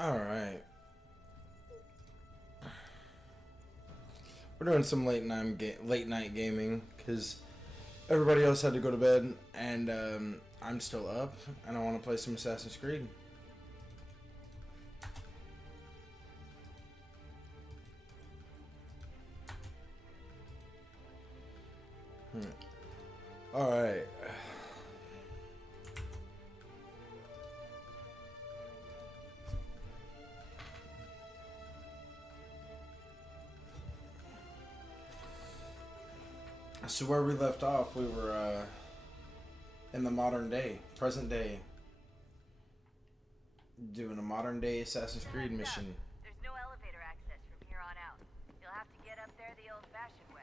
All right. We're doing some late night gaming because everybody else had to go to bed, and I'm still up, and I want to play some Assassin's Creed. All right. So where we left off, we were in the modern day, present day, doing a modern day Assassin's Creed mission. There's no elevator access from here on out. You'll have to get up there the old-fashioned way.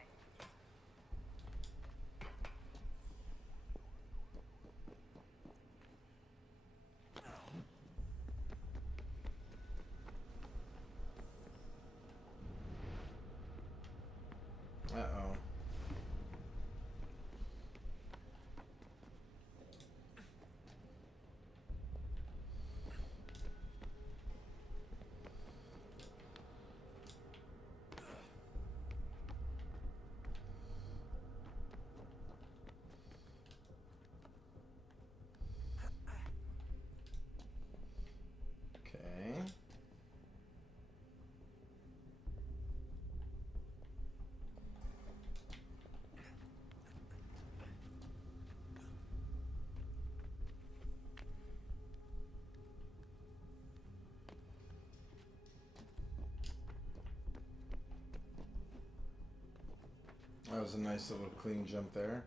Uh-oh. Okay. That was a nice little clean jump there.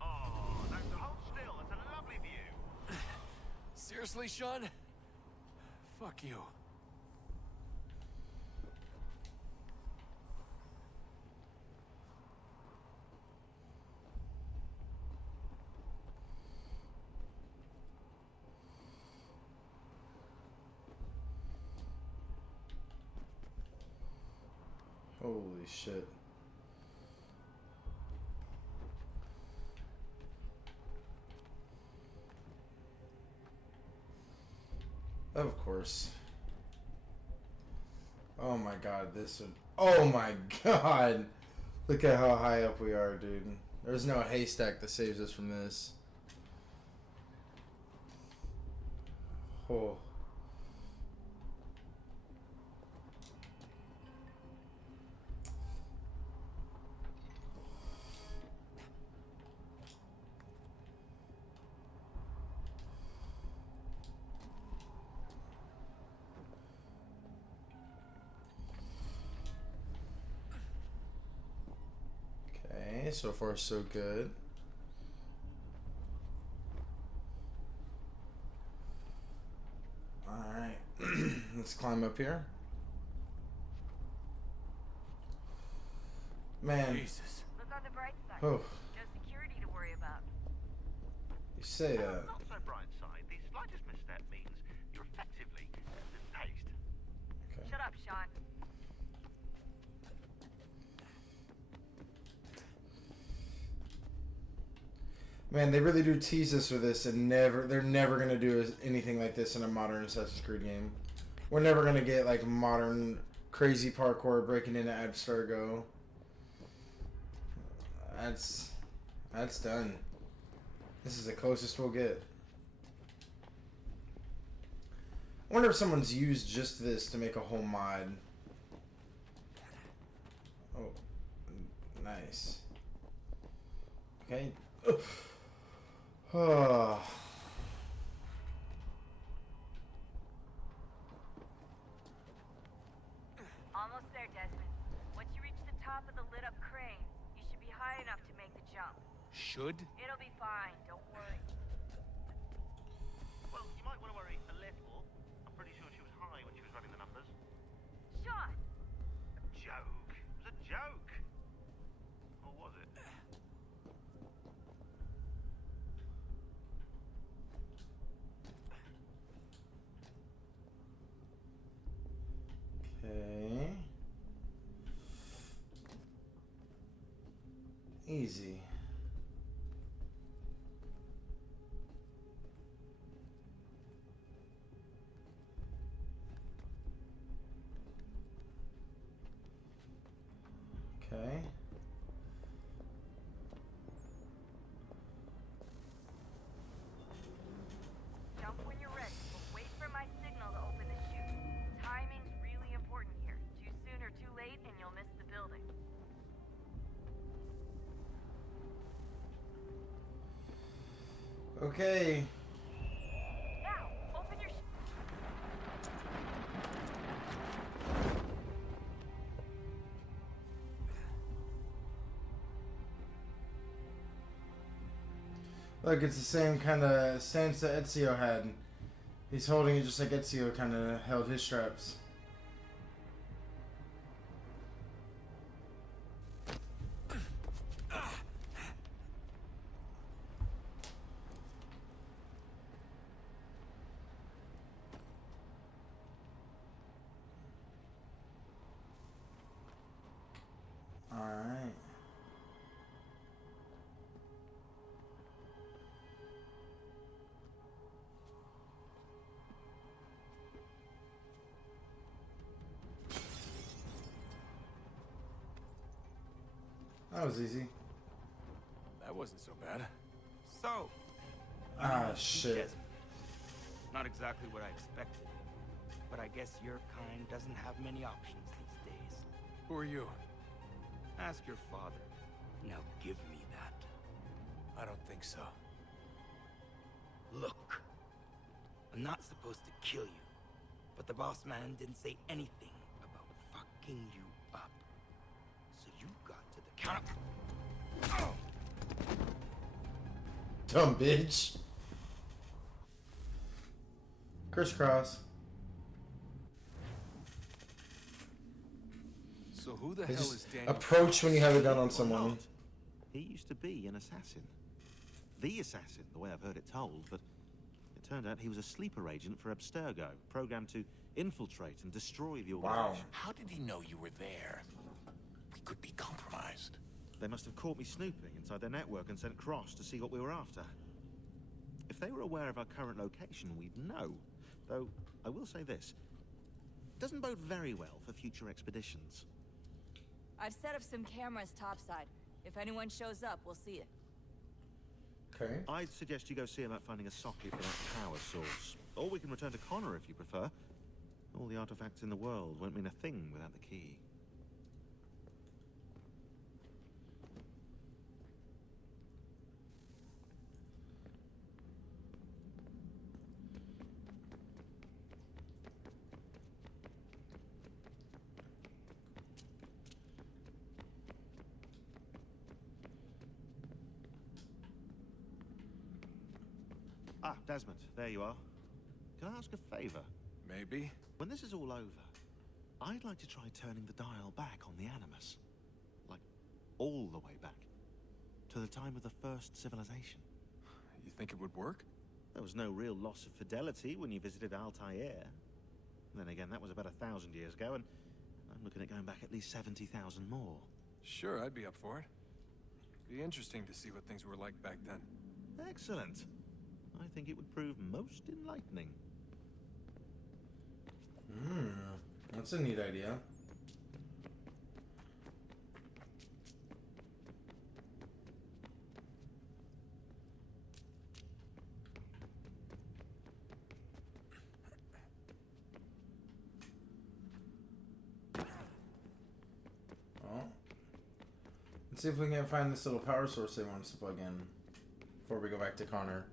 Oh, that's hold still. That's a lovely view. Seriously, Sean? Fuck you. Holy shit. Of course. Oh my god, this would... Oh my god! Look at how high up we are, dude. There's no haystack that saves us from this. Oh. Okay, so far so good. Alright, let's climb up here. Man. Jesus. Look on the bright side. Oh, No security to worry about. you say that. Not so bright side. The slightest misstep means you're effectively tased. Okay. Shut up, Sean. Man, they really do tease us with this, and they're never gonna do anything like this in a modern Assassin's Creed game. We're never gonna get like modern crazy parkour breaking into Abstergo. That's done. This is the closest we'll get. I wonder if someone's used just this to make a whole mod. Oh, nice. Okay. Oh. Almost there, Desmond. Once you reach the top of the lit-up crane, you should be high enough to make the jump. Should? It'll be fine. Don't worry. Well, you might want to worry a little. I'm pretty sure she was high when she was running the numbers. Sean! A joke. It was a joke. Or was it? Okay. Easy. Okay. Jump when you're ready, but wait for my signal to open the chute. Timing's really important here. Too soon or too late, and you'll miss the building. Okay. Now, open your Look, it's the same kind of stance that Ezio had. He's holding it just like Ezio kind of held his straps. Alright. That was easy. That wasn't so bad. So, Ah, Pete shit. Desmond. Not exactly what I expected, but I guess your kind doesn't have many options these days. Who are you? Ask your father. Now give me that. I don't think so. Look, I'm not supposed to kill you, but the boss man didn't say anything about fucking you up. So you got to the counter. Oh! Dumb bitch. Crisscross. So who the They hell just is Daniel? approach when you have it done on someone. Not. He used to be an assassin. The assassin, the way I've heard it told, but it turned out he was a sleeper agent for Abstergo, programmed to infiltrate and destroy the Wow. organization. How did he know you were there? We could be compromised. They must have caught me snooping inside their network and sent Cross to see what we were after. If they were aware of our current location, we'd know. Though, I will say this. Doesn't bode very well for future expeditions. I've set up some cameras topside. If anyone shows up, we'll see it. Okay. I'd suggest you go see about finding a socket for that power source. Or we can return to Connor if you prefer. All the artifacts in the world won't mean a thing without the key. Ah, Desmond, there you are. Can I ask a favor? Maybe. When this is all over, I'd like to try turning the dial back on the Animus. Like, all the way back. To the time of the first civilization. You think it would work? There was no real loss of fidelity when you visited Altair. Then again, that was about 1,000 years ago, and I'm looking at going back at least 70,000 more. Sure, I'd be up for it. Be interesting to see what things were like back then. Excellent. I think it would prove most enlightening. That's a neat idea. Well, let's see if we can find this little power source they want us to plug in before we go back to Connor.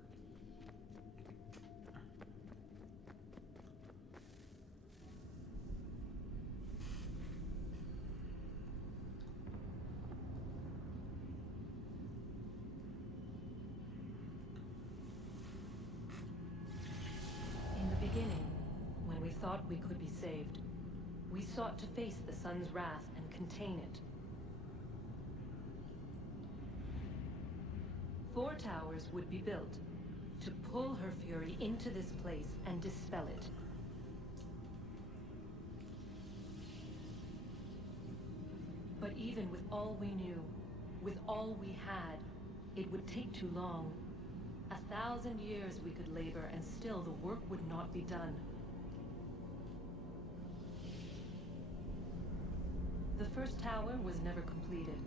In the beginning, when we thought we could be saved, we sought to face the sun's wrath and contain it. 4 towers would be built to pull her fury into this place and dispel it. But even with all we knew, With all we had, it would take too long. 1,000 years we could labor, and still the work would not be done. The first tower was never completed.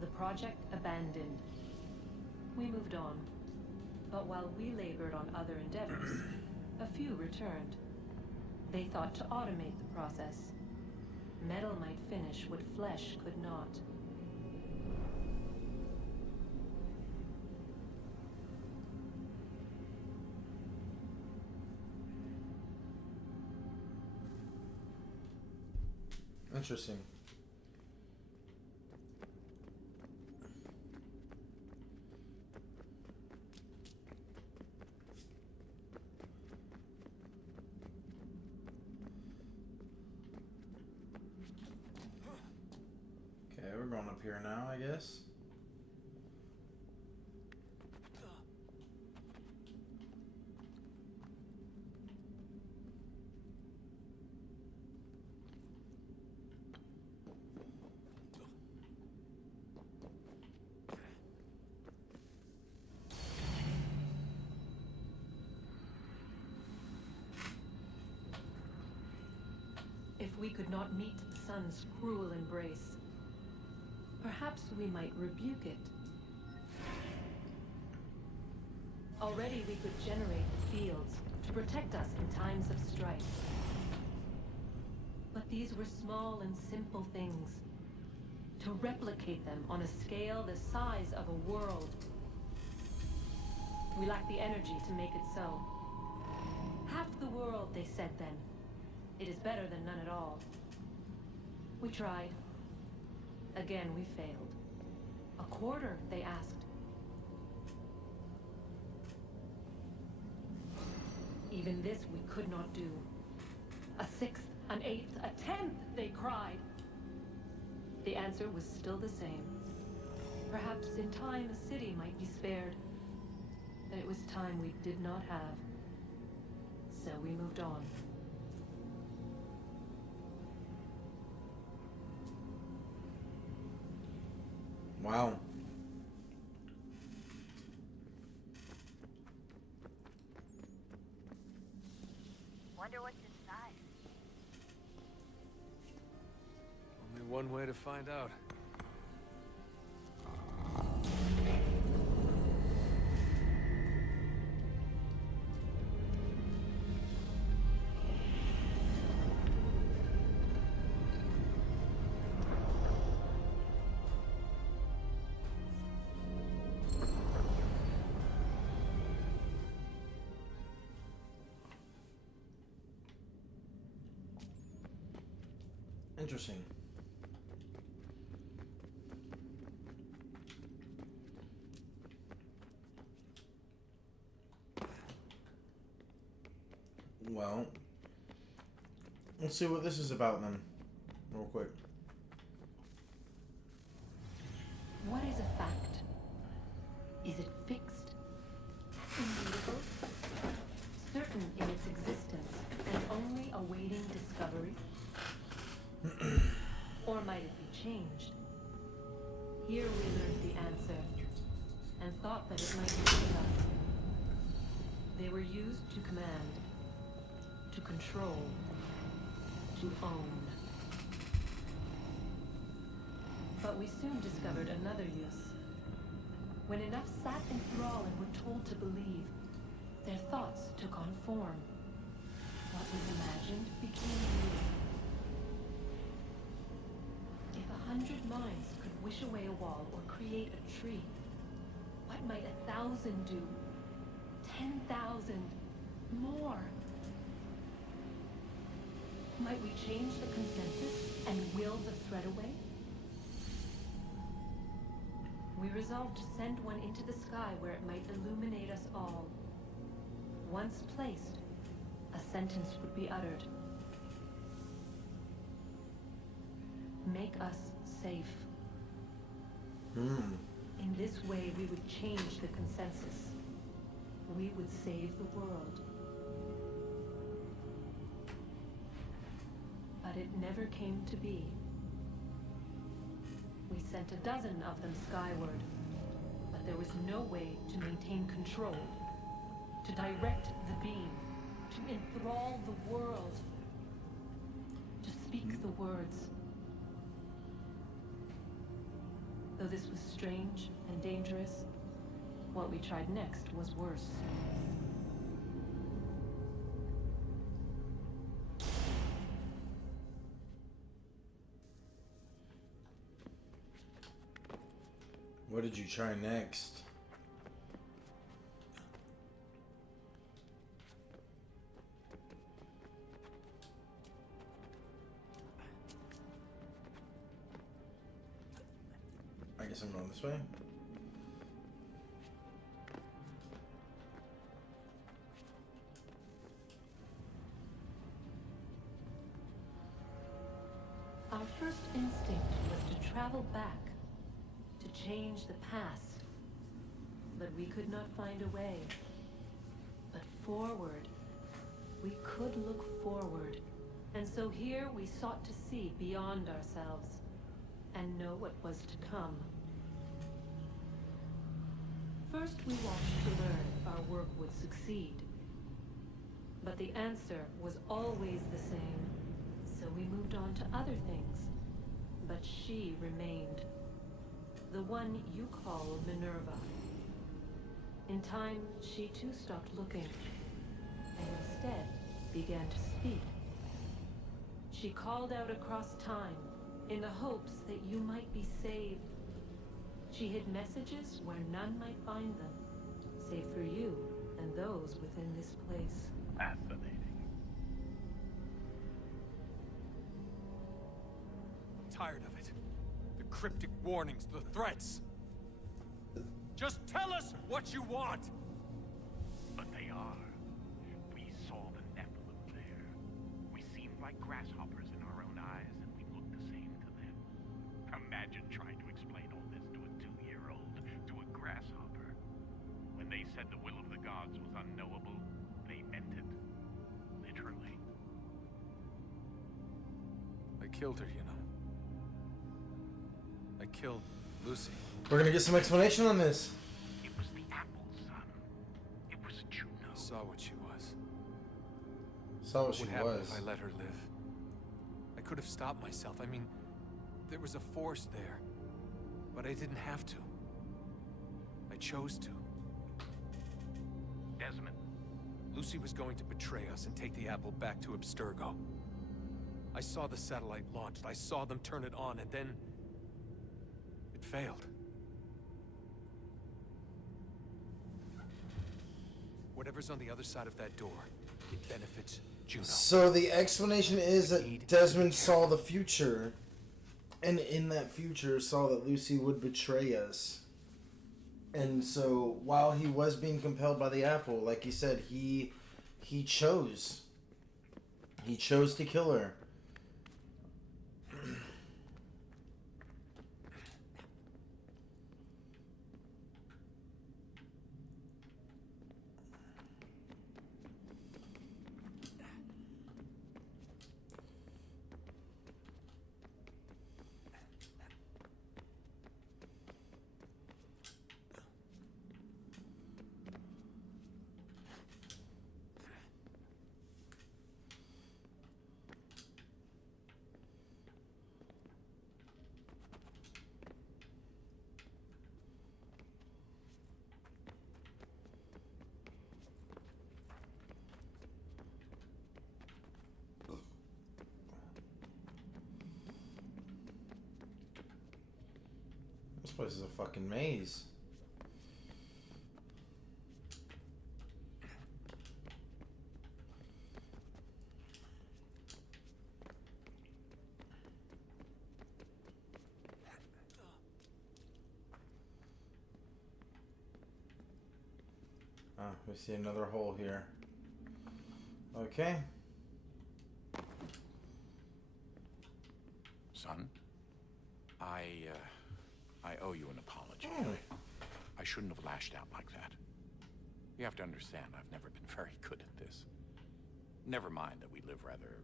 The project abandoned. We moved on. But while we labored on other endeavors, a few returned. They thought to automate the process. Metal might finish what flesh could not. Interesting. Okay, we're going up here now, I guess. If we could not meet the sun's cruel embrace, perhaps we might rebuke it. Already we could generate the fields to protect us in times of strife. But these were small and simple things. To replicate them on a scale the size of a world. We lack the energy to make it so. Half the world, they said then. It is better than none at all. We tried. Again, we failed. A quarter, they asked. Even this we could not do. A sixth, an eighth, a tenth, they cried. The answer was still the same. Perhaps in time a city might be spared. But it was time we did not have. So we moved on. Wow. Wonder what's inside. Only one way to find out. Interesting. Well, let's see what this is about then, real quick. What is a fact? Is it fixed? Immutable? Certain in its existence and only awaiting discovery? Or might it be changed? Here we learned the answer, and thought that it might save us. They were used to command, to control, to own. But we soon discovered another use. When enough sat in thrall and were told to believe, their thoughts took on form. What was imagined became real. If 100 minds could wish away a wall or create a tree, what might 1,000 do? 10,000? More? Might we change the consensus and will the thread away? We resolved to send one into the sky where it might illuminate us all. Once placed, a sentence would be uttered. Make us safe. In this way, we would change the consensus. We would save the world. But it never came to be. We we sent a dozen of them skyward. But there was no way to maintain control, to direct the beam, to enthrall the world, to speak the words. Though this was strange and dangerous, what we tried next was worse. What did you try next? I guess I'm going this way. Our first instinct was to travel back, to change the past. But we could not find a way. But forward, we could look forward. And so here we sought to see beyond ourselves and know what was to come. First we watched to learn if our work would succeed. But the answer was always the same. So we moved on to other things. But she remained. The one you call Minerva. In time, she too stopped looking, and instead began to speak. She called out across time, in the hopes that you might be saved. She hid messages where none might find them, save for you and those within this place. Fascinating. Tired of it. The cryptic warnings, the threats. Just tell us what you want! But they are. We saw the Nephilim there. We seemed like grasshoppers in our own eyes, and we looked the same to them. Imagine trying to explain all this to a 2-year-old, to a grasshopper. When they said the will of the gods was unknowable, they meant it. Literally. I killed her, you know. I killed Lucy. We're gonna get some explanation on this. It was the apple, son. It was Juno. I saw what she was. Saw what she What happened was. if I let her live? I could have stopped myself. I mean, there was a force there. But I didn't have to. I chose to. Desmond, Lucy was going to betray us and take the apple back to Abstergo. I saw the satellite launched. I saw them turn it on, and then it failed. Whatever's on the other side of that door, it benefits Juno. So the explanation is that Desmond saw the future, and in that future saw that Lucy would betray us. And so while he was being compelled by the apple, like he said, he chose. He chose to kill her. This place is a fucking maze. Ah, we see another hole here. Okay. Son, I owe you an apology. Oh. I shouldn't have lashed out like that. You have to understand, I've never been very good at this. Never mind that we live rather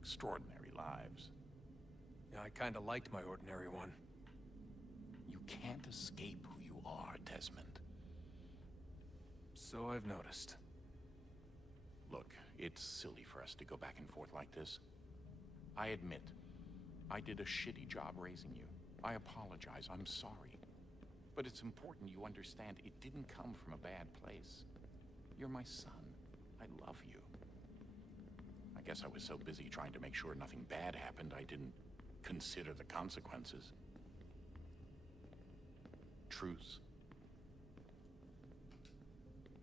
extraordinary lives. Yeah, I kinda liked my ordinary one. You can't escape who you are, Desmond. So I've noticed. Look, it's silly for us to go back and forth like this. I admit, I did a shitty job raising you. I apologize, I'm sorry. But it's important you understand it didn't come from a bad place. You're my son. I love you. I guess I was so busy trying to make sure nothing bad happened, I didn't consider the consequences. Truce.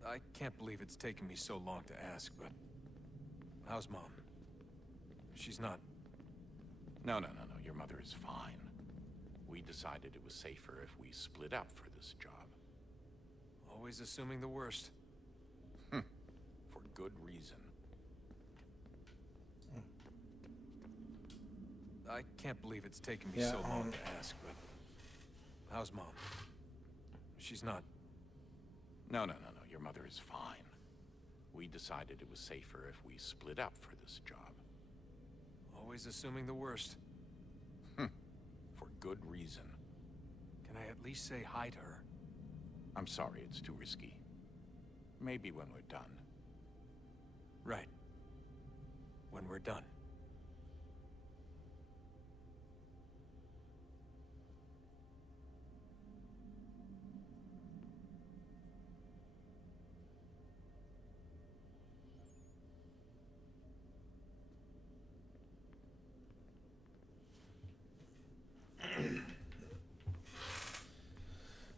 I can't believe it's taken me so long to ask, but... how's Mom? She's not... No. Your mother is fine. We decided it was safer if we split up for this job. Always assuming the worst. For good reason. I can't believe it's taken me so long to ask, but... how's Mom? She's not... No. Your mother is fine. We decided it was safer if we split up for this job. Always assuming the worst. For good reason. Can I at least say hi to her? I'm sorry, it's too risky. Maybe when we're done. Right. When we're done.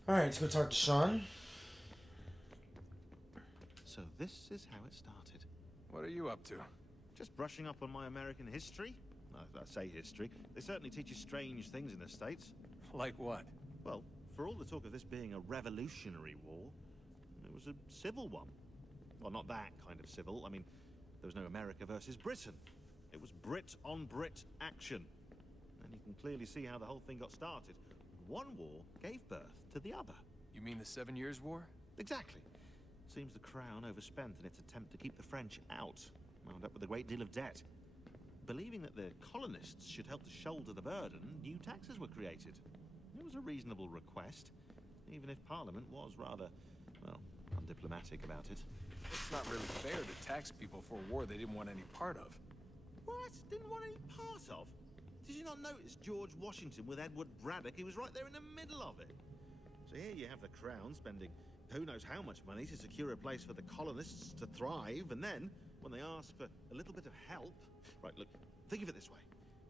Alright, let's go talk to Sean. So this is how it started. What are you up to? Just brushing up on my American history. I say history. They certainly teach you strange things in the States. Like what? Well, for all the talk of this being a revolutionary war, it was a civil one. Well, not that kind of civil. I mean, there was no America versus Britain. It was Brit on Brit action. And you can clearly see how the whole thing got started. One war gave birth to the other. You mean the 7 Years' War? Exactly. Seems the Crown overspent in its attempt to keep the French out. Wound up with a great deal of debt. Believing that the colonists should help to shoulder the burden, new taxes were created. It was a reasonable request, even if Parliament was rather, well, undiplomatic about it. It's not really fair to tax people for a war they didn't want any part of. What? Didn't want any part of? Did you not notice George Washington with Edward Braddock? He was right there in the middle of it. So here you have the Crown spending who knows how much money to secure a place for the colonists to thrive, and then, when they ask for a little bit of help... Right, look, think of it this way.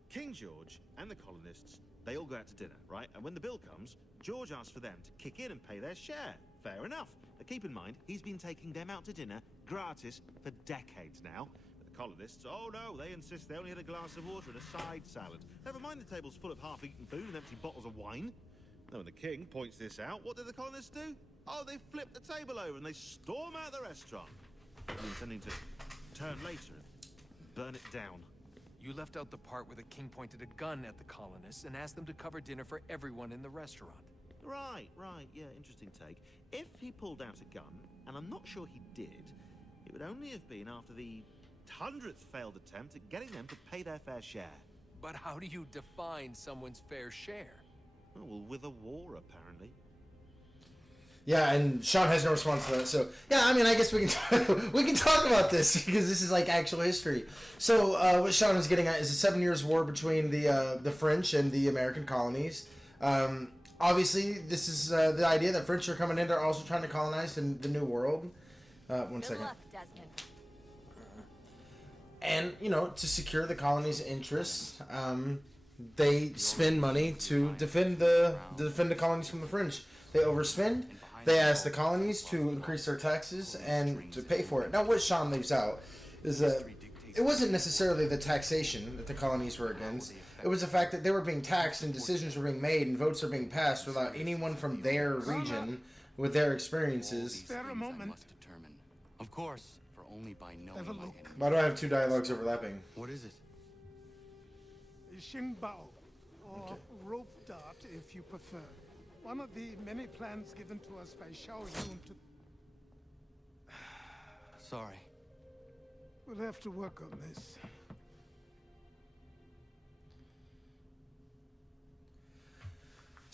King George and the colonists, they all go out to dinner, right? And when the bill comes, George asks for them to kick in and pay their share. Fair enough. But keep in mind, he's been taking them out to dinner gratis for decades now. But the colonists, oh no, they insist they only had a glass of water and a side salad. Never mind the tables full of half-eaten food and empty bottles of wine. Now when the king points this out, what do the colonists do? Oh, they flip the table over and they storm out the restaurant. Intending to turn later and burn it down. You left out the part where the king pointed a gun at the colonists and asked them to cover dinner for everyone in the restaurant. Right, yeah, interesting take. If he pulled out a gun, and I'm not sure he did, it would only have been after the 100th failed attempt at getting them to pay their fair share. But how do you define someone's fair share? Oh, well, with a war, apparently. Yeah, and Sean has no response to that. So, yeah, I mean, I guess we can talk about this because this is like actual history. So, what Sean is getting at is the 7 Years' War between the French and the American colonies. Obviously, this is the idea that French are coming in. They're also trying to colonize the New World. One second. Good luck, Desmond. And, you know, to secure the colony's interests, they spend money to defend the colonies from the French. They overspend. They ask the colonies to increase their taxes and to pay for it. Now, what Sean leaves out is that it wasn't necessarily the taxation that the colonies were against. It was the fact that they were being taxed and decisions were being made and votes were being passed without anyone from their region with their experiences. Spare a moment. Of course, for only by knowing Have a my look. enemy. Why do I have two dialogues overlapping? What is it? Xingbao, or rope dart if you prefer. One of the many plans given to us by Xiao Yun to... Sorry. We'll have to work on this.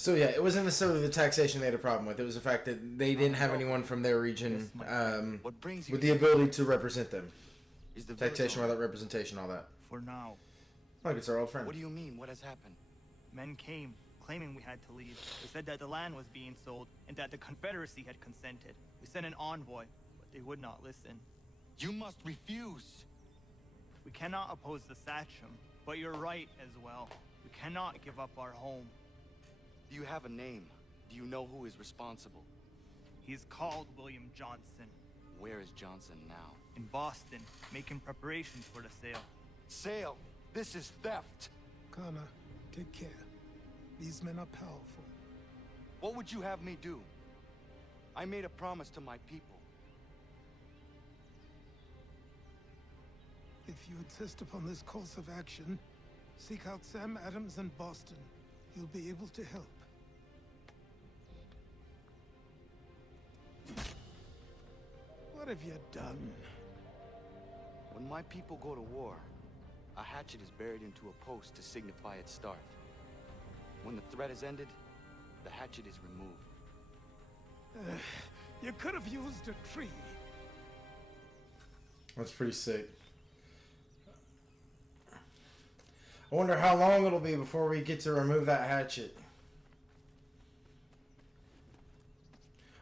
So yeah, it wasn't necessarily the taxation they had a problem with. It was the fact that they didn't have anyone from their region with the ability to represent them. Taxation without representation, all that. For now. Like it's our old friend. What do you mean? What has happened? Men came, claiming we had to leave. They said that the land was being sold, and that the Confederacy had consented. We sent an envoy, but they would not listen. You must refuse! We cannot oppose the Sachem, but you're right as well. We cannot give up our home. Do you have a name? Do you know who is responsible? He's called William Johnson. Where is Johnson now? In Boston, making preparations for the sale. Sale? This is theft! Connor, take care. These men are powerful. What would you have me do? I made a promise to my people. If you insist upon this course of action, seek out Sam Adams in Boston. He'll be able to help. What have you done? When my people go to war, a hatchet is buried into a post to signify its start. When the threat is ended, the hatchet is removed. You could have used a tree. That's pretty sick. I wonder how long it'll be before we get to remove that hatchet.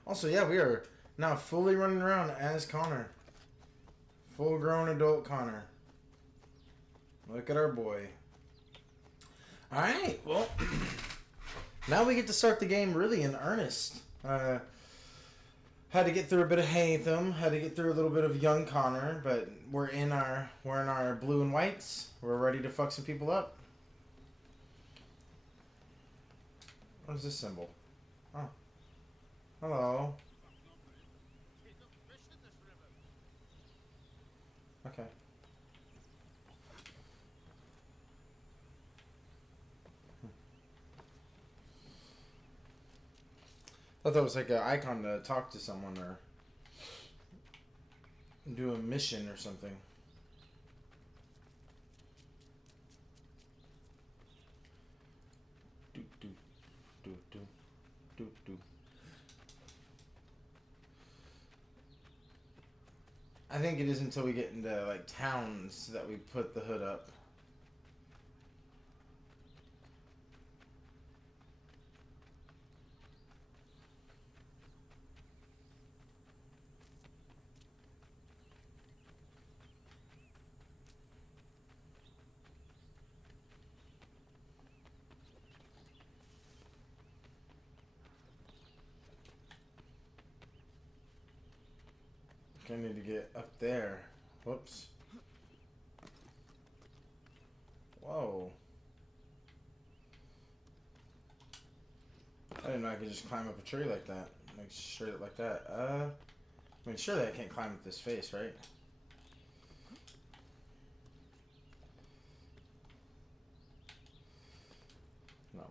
Also, yeah, we are now fully running around as Connor. Full-grown adult Connor. Look at our boy. Alright, well, now we get to start the game really in earnest. Had to get through a bit of Hatham, had to get through a little bit of young Connor, but we're in our blue and whites. We're ready to fuck some people up. What is this symbol? Oh. Hello. Okay. I thought that was like an icon to talk to someone or do a mission or something. Do do do do do do. I think it is until we get into like towns that we put the hood up. I need to get up there. Whoops. Whoa. I didn't know I could just climb up a tree like that. Like straight up like that. I mean, surely I can't climb up this face, right? No.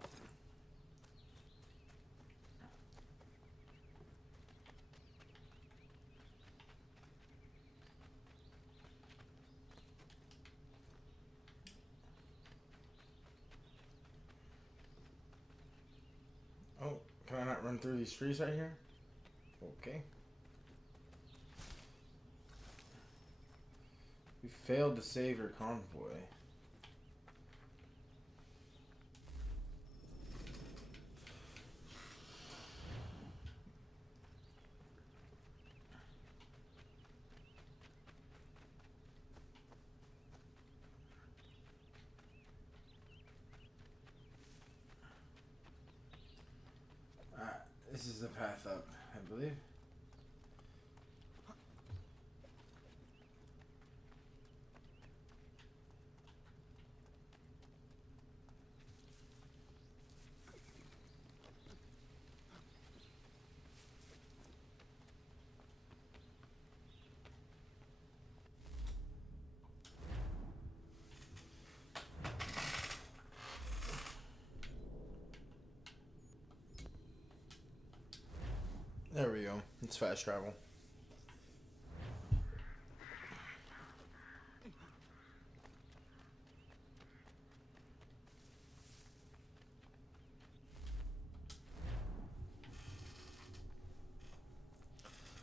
Oh, can I not run through these trees right here? Okay. We failed to save your convoy. This is the path up, I believe. There we go. It's fast travel.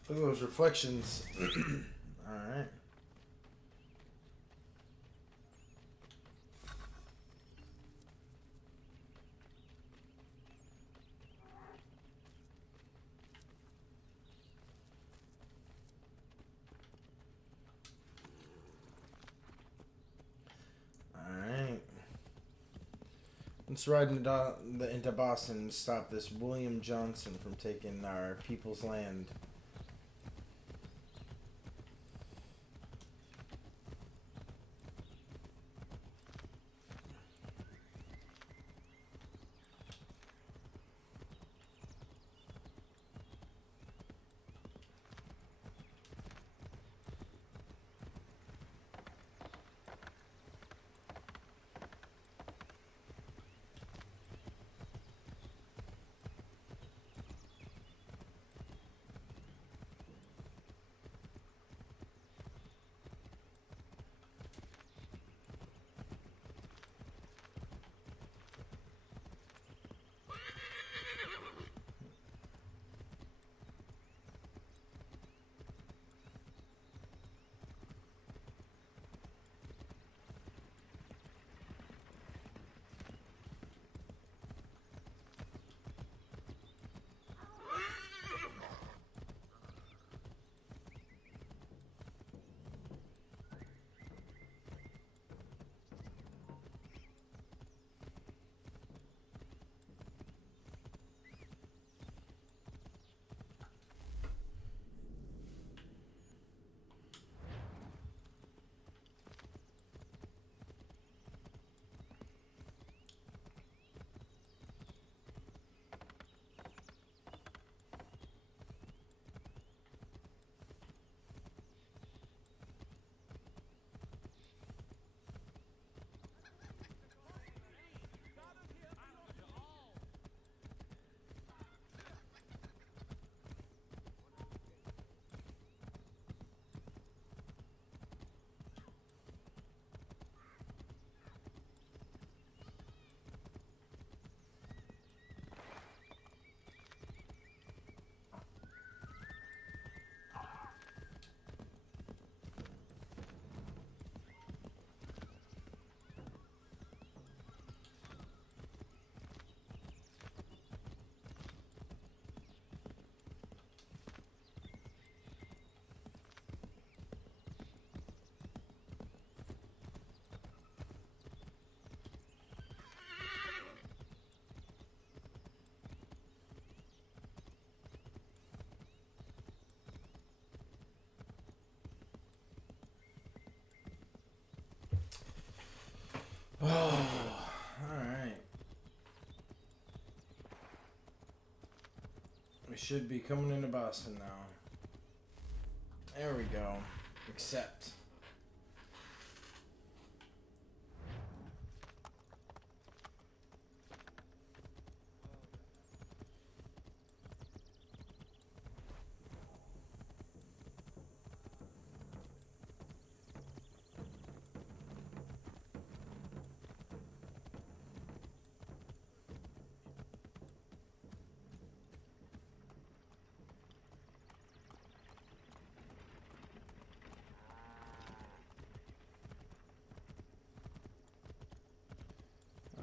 Look at those reflections. Alright. Alright. Let's ride into Boston and stop this William Johnson from taking our people's land. Oh, alright. We should be coming into Boston now. There we go. Accept.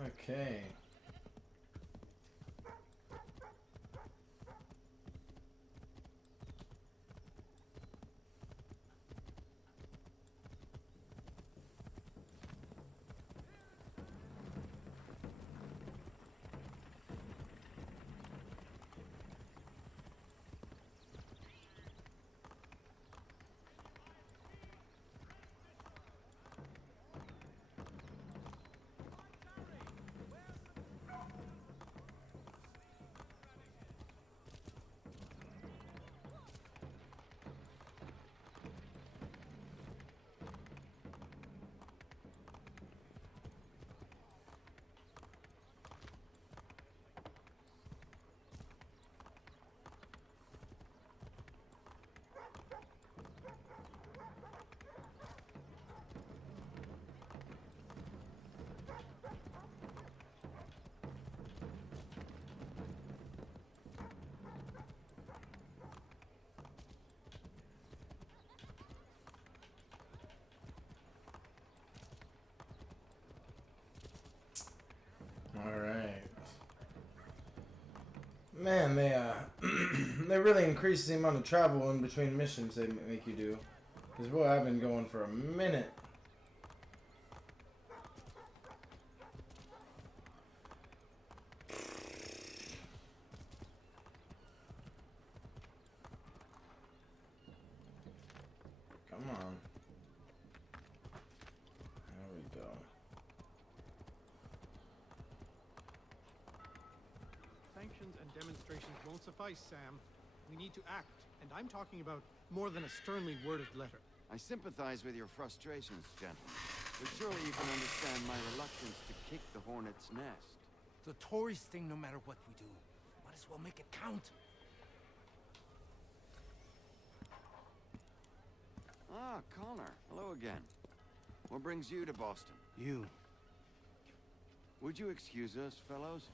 Okay. Man, they they really increase the amount of travel in between missions they make you do. Because boy, I've been going for a minute. Come on. There we go. Sanctions and demonstrations won't suffice, Sam. We need to act, and I'm talking about more than a sternly worded letter. I sympathize with your frustrations, gentlemen. But surely you can understand my reluctance to kick the hornet's nest. The tourist thing, no matter what we do. Might as well make it count. Ah, Connor. Hello again. What brings you to Boston? You. Would you excuse us, fellows?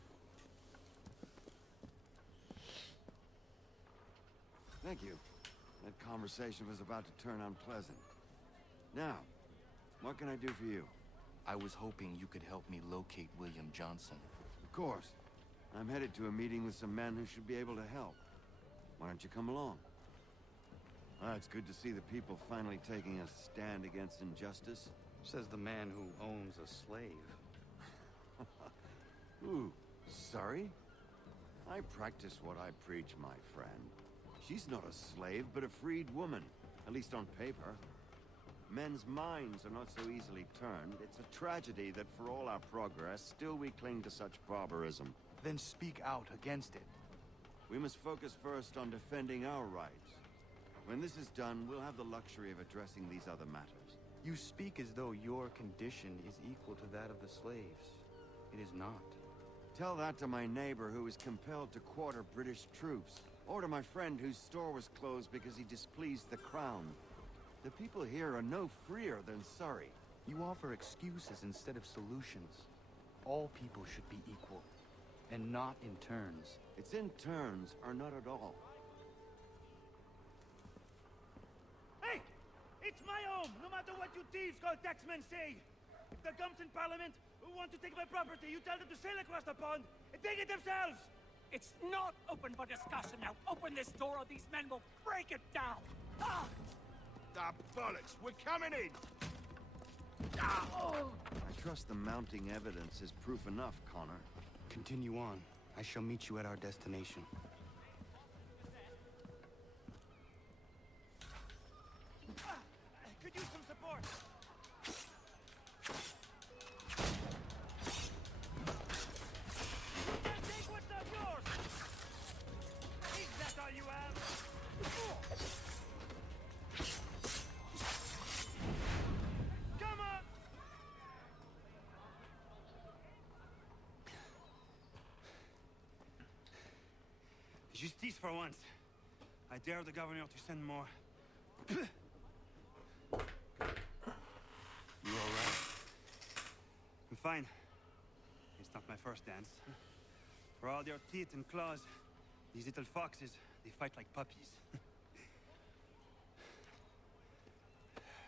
Thank you. That conversation was about to turn unpleasant. Now, what can I do for you? I was hoping you could help me locate William Johnson. Of course. I'm headed to a meeting with some men who should be able to help. Why don't you come along? Ah, it's good to see the people finally taking a stand against injustice. Says the man who owns a slave. Ooh, sorry? I practice what I preach, my friend. She's not a slave, but a freed woman. At least on paper. Men's minds are not so easily turned. It's a tragedy that for all our progress, still we cling to such barbarism. Then speak out against it. We must focus first on defending our rights. When this is done, we'll have the luxury of addressing these other matters. You speak as though your condition is equal to that of the slaves. It is not. Tell that to my neighbor who was compelled to quarter British troops. Or to my friend whose store was closed because he displeased the crown. The people here are no freer than Surrey. You offer excuses instead of solutions. All people should be equal, and not in turns. It's in turns, or not at all. Hey! It's my home, no matter what you thieves called taxmen say! If the gums in Parliament who want to take my property, you tell them to sail across the pond and take it themselves! It's not open for discussion now. Open this door or these men will break it down. Ah! Ah, bollocks! We're coming in! Ah! Oh. I trust the mounting evidence is proof enough, Connor. Continue on. I shall meet you at our destination. Could use some support. Take what's not yours. Is that all you have? Come on. Justice for once. I dare the governor to send more. You all right? I'm fine. It's not my first dance. For all their teeth and claws, these little foxes, they fight like puppies.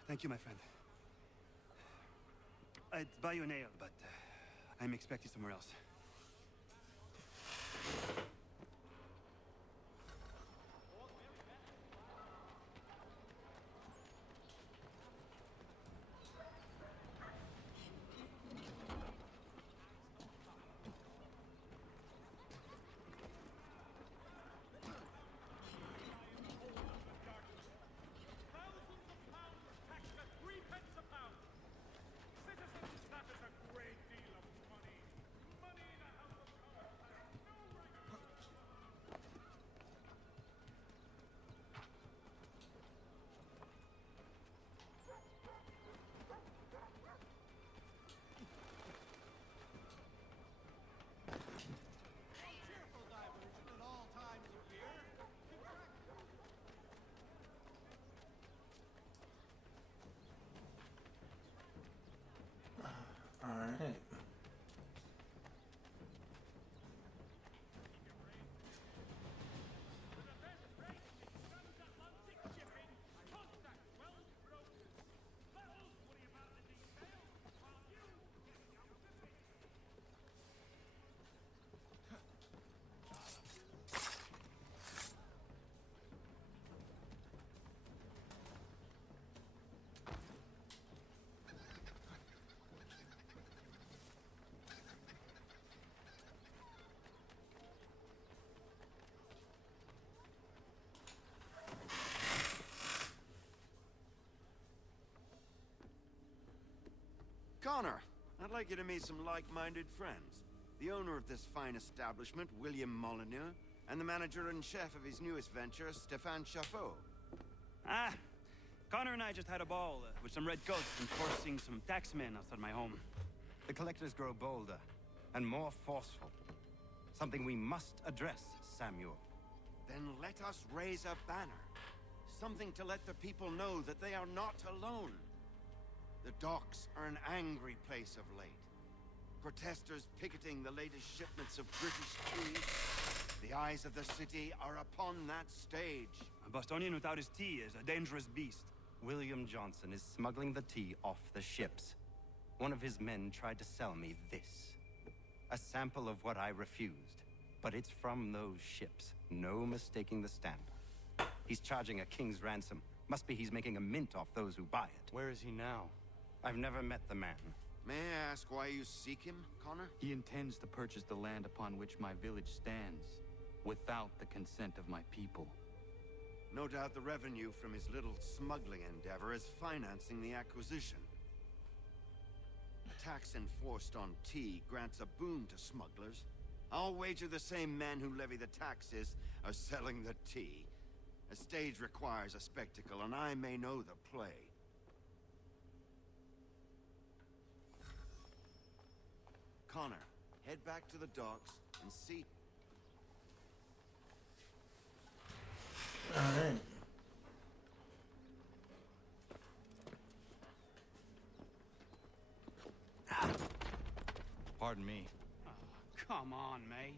Thank you, my friend. I'd buy you an ale, but I'm expected somewhere else. I'd like you to meet some like-minded friends. The owner of this fine establishment, William Molyneux, and the manager and chef of his newest venture, Stéphane Chaffeau. Ah, Connor and I just had a ball with some red coats enforcing some taxmen outside my home. The collectors grow bolder and more forceful. Something we must address, Samuel. Then let us raise a banner. Something to let the people know that they are not alone. The docks are an angry place of late. Protesters picketing the latest shipments of British tea. The eyes of the city are upon that stage. A Bostonian without his tea is a dangerous beast. William Johnson is smuggling the tea off the ships. One of his men tried to sell me this. A sample of what I refused. But it's from those ships. No mistaking the stamp. He's charging a king's ransom. Must be he's making a mint off those who buy it. Where is he now? I've never met the man. May I ask why you seek him, Connor? He intends to purchase the land upon which my village stands, without the consent of my people. No doubt the revenue from his little smuggling endeavor is financing the acquisition. A tax enforced on tea grants a boon to smugglers. I'll wager the same men who levy the taxes are selling the tea. A stage requires a spectacle, and I may know the play. Connor, head back to the docks and see. Alright. Pardon me. Oh, come on, mate.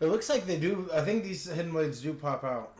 It looks like they do. I think these hidden blades do pop out.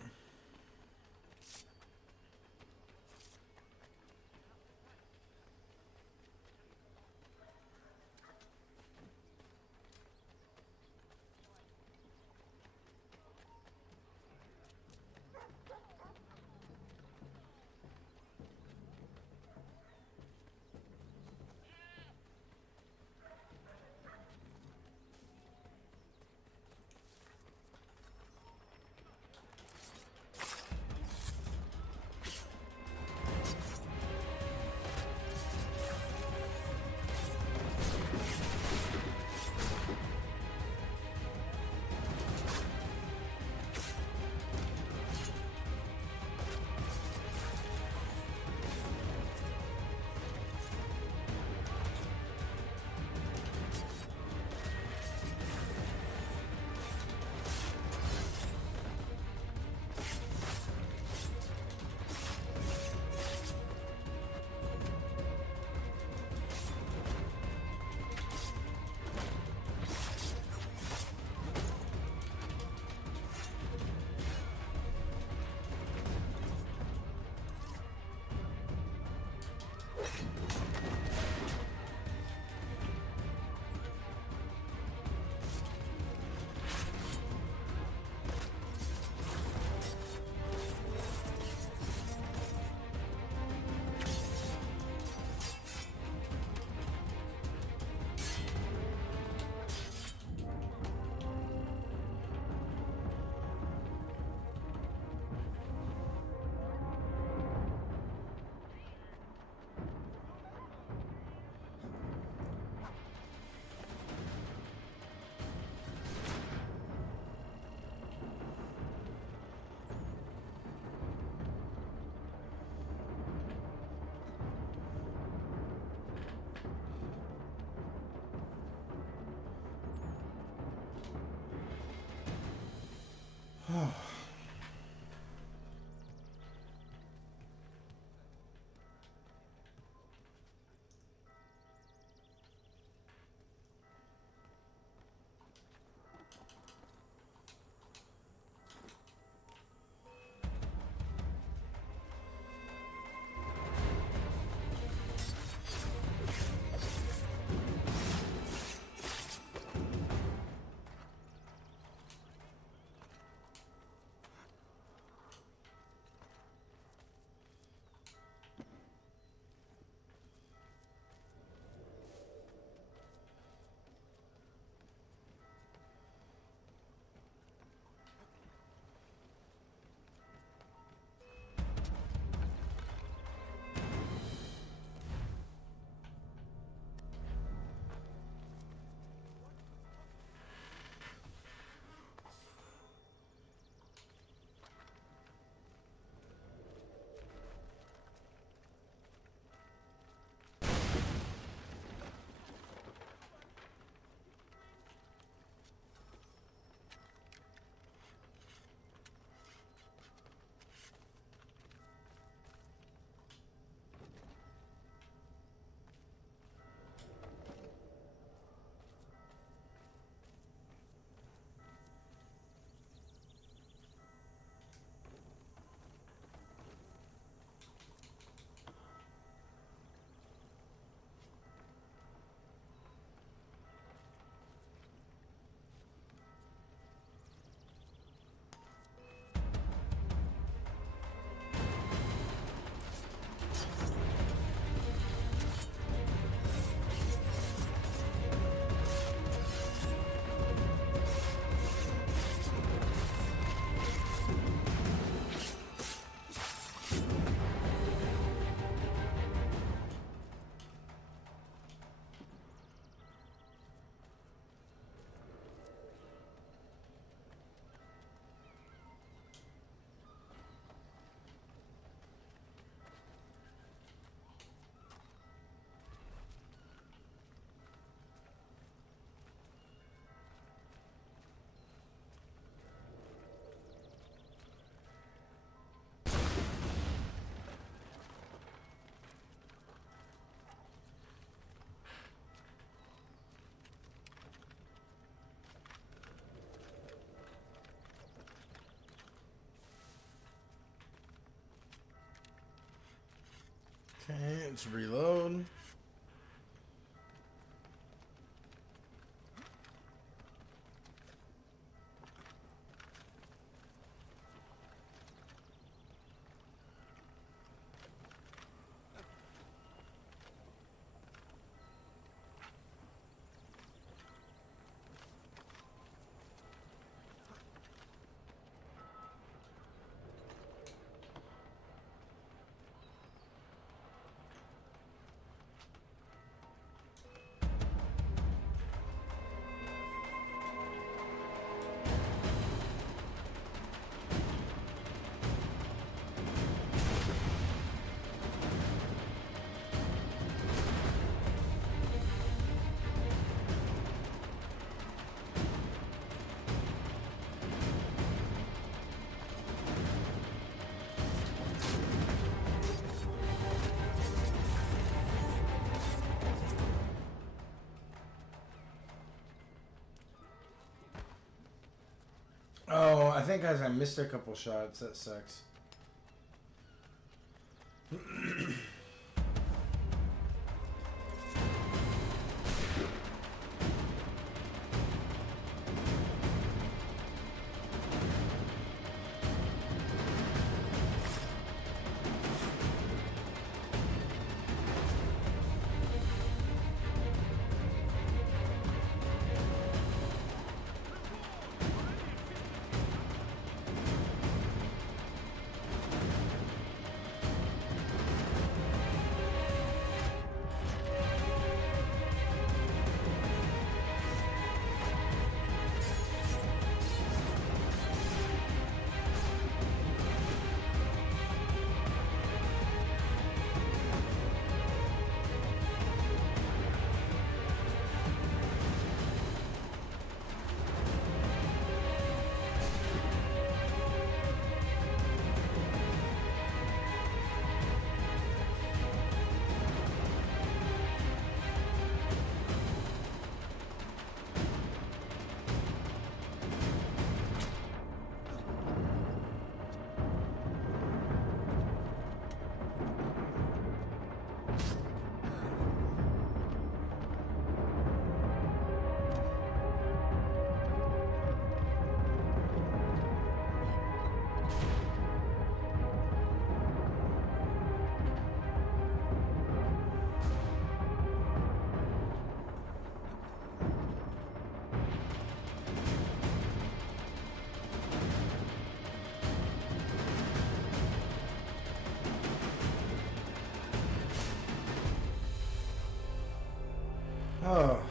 Okay, let's reload. Oh, I think I missed a couple shots. That sucks. Oh.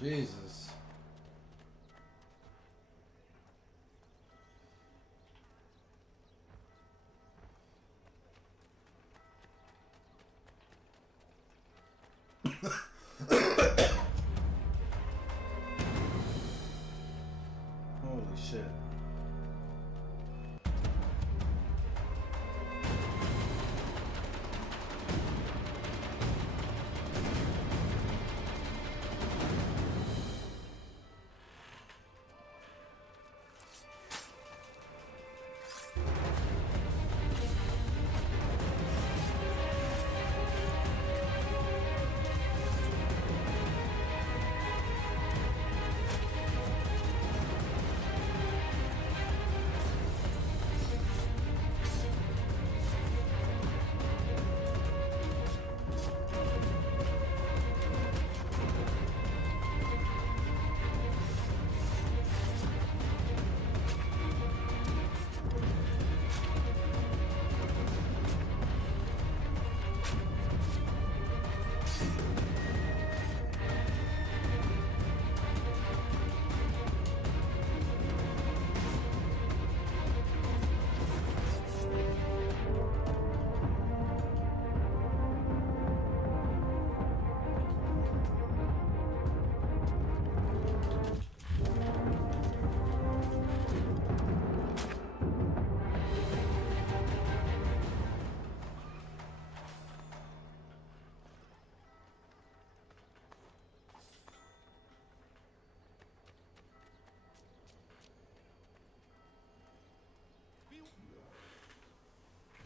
Jesus. Holy shit.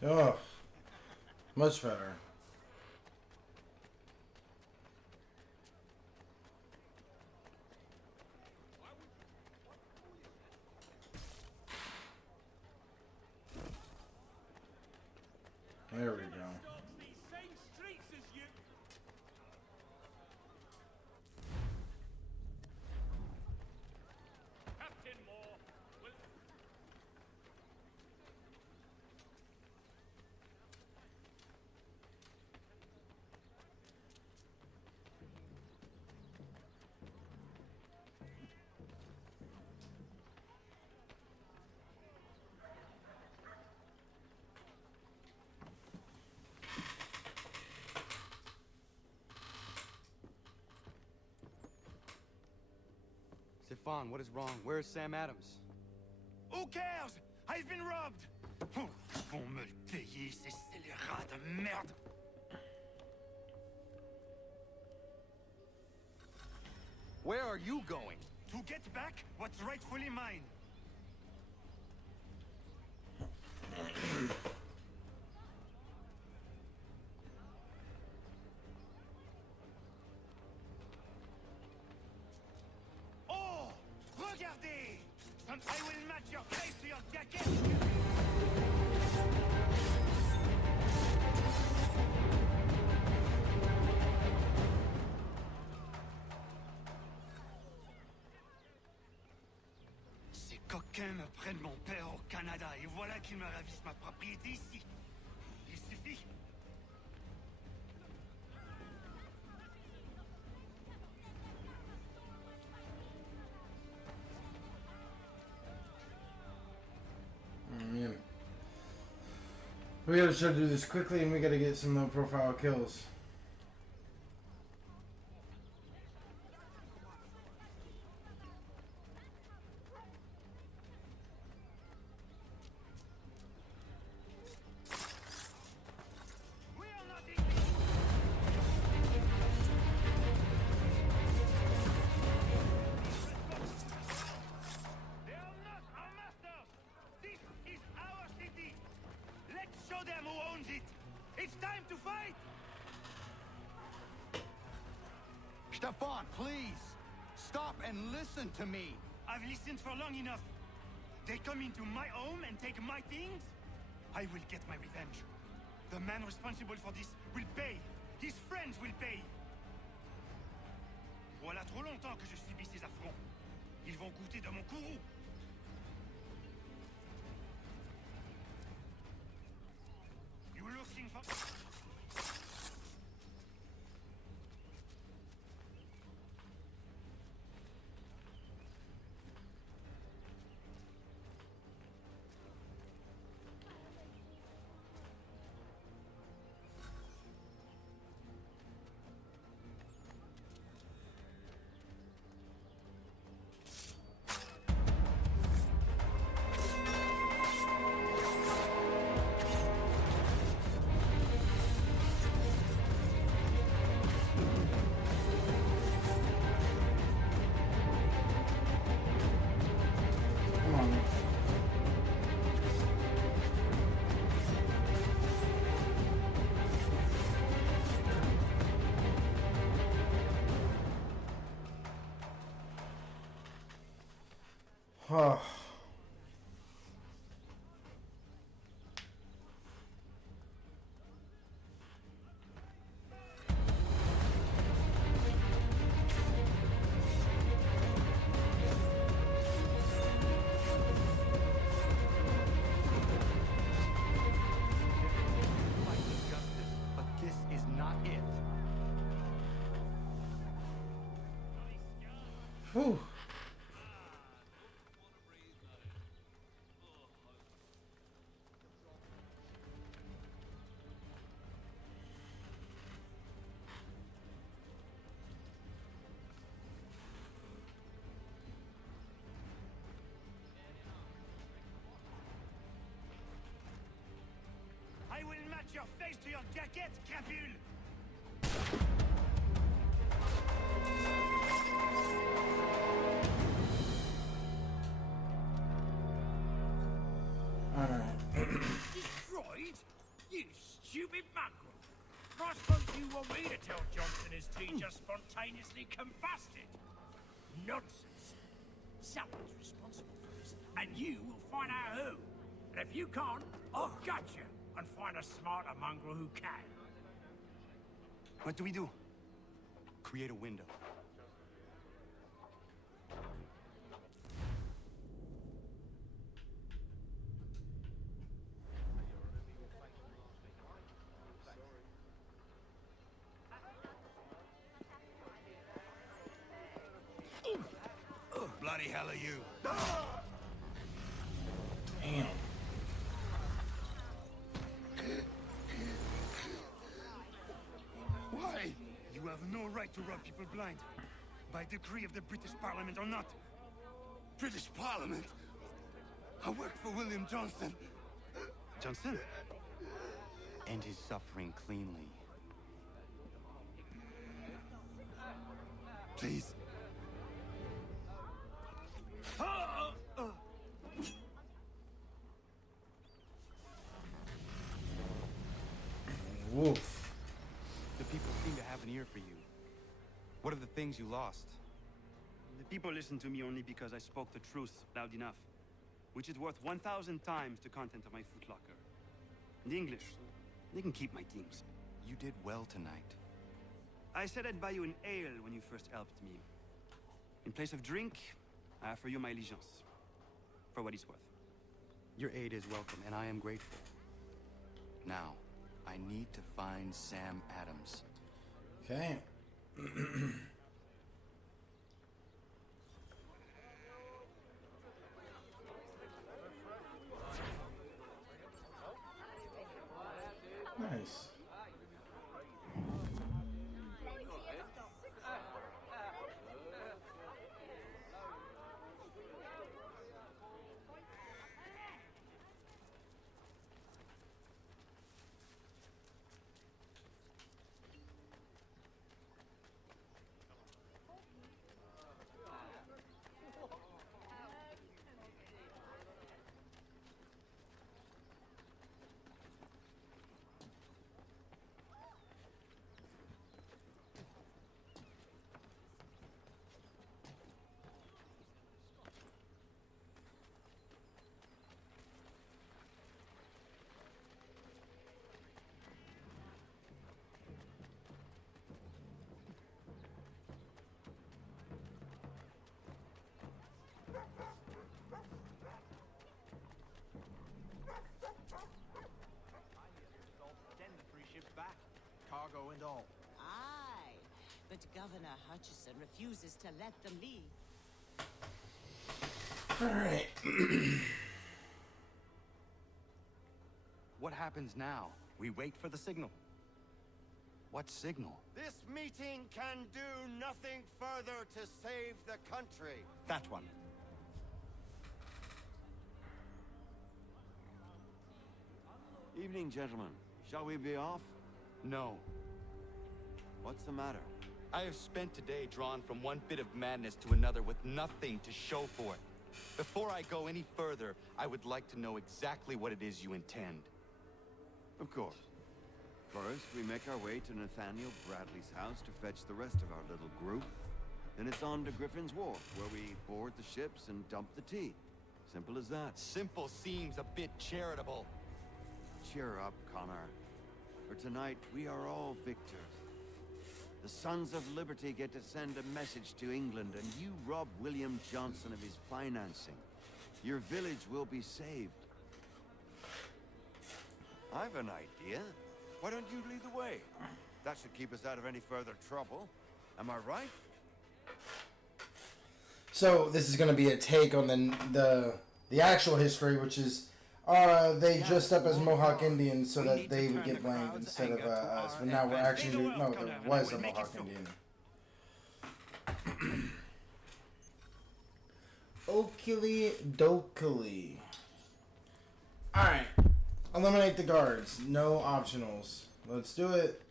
Oh, much better. There we go. Stefan, what is wrong? Where's Sam Adams? Who cares? I've been robbed! Oh, ils vont me le payer, ces scélérats de merde! Where are you going? To get back what's rightfully mine. Oh! Regardez! I will match your face to your jacket! Ces coquins me prennent mon père au Canada et voilà qu'ils me ravissent ma propriété ici. Il suffit. Man. We gotta try to do this quickly and we gotta get some low profile kills. Show them who owns it! It's time to fight! Stefan, please! Stop and listen to me! I've listened for long enough. They come into my home and take my things? I will get my revenge. The man responsible for this will pay. His friends will pay. Voilà trop longtemps que je subis ces affronts. Ils vont goûter de mon courroux. You looking for... Oh. But this is not it. Whew. I will match your face to your jacket, Capule! Destroyed? You stupid mongrel! I suppose you want me to tell Johnson his tea just spontaneously combusted? Nonsense! Someone's responsible for this, and you will find out who. And if you can't, I'll gut you and find a smarter mongrel who can. What do we do? Create a window. Bloody hell are you? Damn. Why? You have no right to rob people blind. By decree of the British Parliament or not. British Parliament? I work for William Johnson. Johnson? End his suffering cleanly. Please. Woof. The people seem to have an ear for you. What are the things you lost? The people listen to me only because I spoke the truth loud enough, which is worth 1,000 times the content of my footlocker. The English, they can keep my things. You did well tonight. I said I'd buy you an ale when you first helped me. In place of drink, I offer you my allegiance. For what it's worth. Your aid is welcome, and I am grateful. Now, I need to find Sam Adams. Okay. Nice. Cargo and all. Aye, but Governor Hutchison refuses to let them leave. Alright. What happens now? We wait for the signal. What signal? This meeting can do nothing further to save the country. That one. Evening, gentlemen. Shall we be off? No. What's the matter? I have spent today drawn from one bit of madness to another with nothing to show for it. Before I go any further, I would like to know exactly what it is you intend. Of course. First, we make our way to Nathaniel Bradley's house to fetch the rest of our little group. Then it's on to Griffin's Wharf, where we board the ships and dump the tea. Simple as that. Simple seems a bit charitable. Cheer up, Connor. For tonight, we are all victors. The Sons of Liberty get to send a message to England, and you rob William Johnson of his financing. Your village will be saved. I've an idea. Why don't you lead the way? That should keep us out of any further trouble. Am I right? So this is going to be a take on the actual history, which is they dressed up as Mohawk Indians so that they would get blamed instead of us. But now we're actually doing, no, there was a Mohawk Indian. Oakley dokily. Alright. Eliminate the guards. No optionals. Let's do it.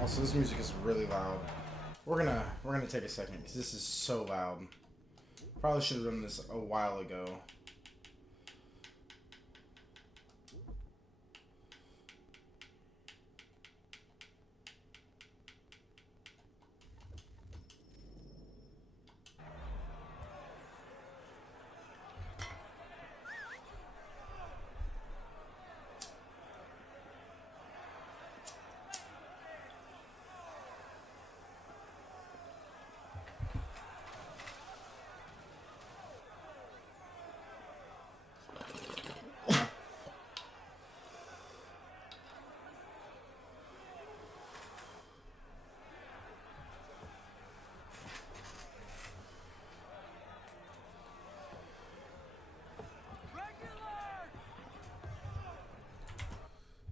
Also, this music is really loud. We're gonna take a second because this is so loud. Probably should have done this a while ago.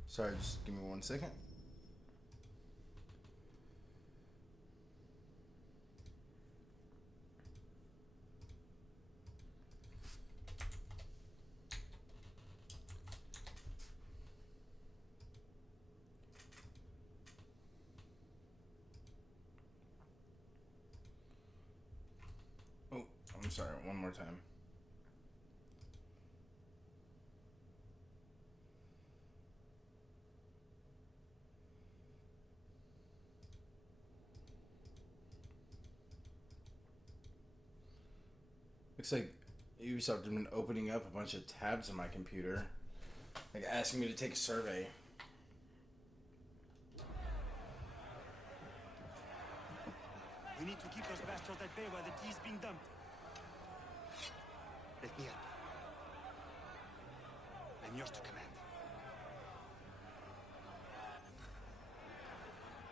Sorry, just give me 1 second. Oh, I'm sorry, one more time. Looks like Ubisoft has been opening up a bunch of tabs on my computer, like asking me to take a survey. We need to keep those bastards at bay while the tea's being dumped. Let me up. I'm yours to command.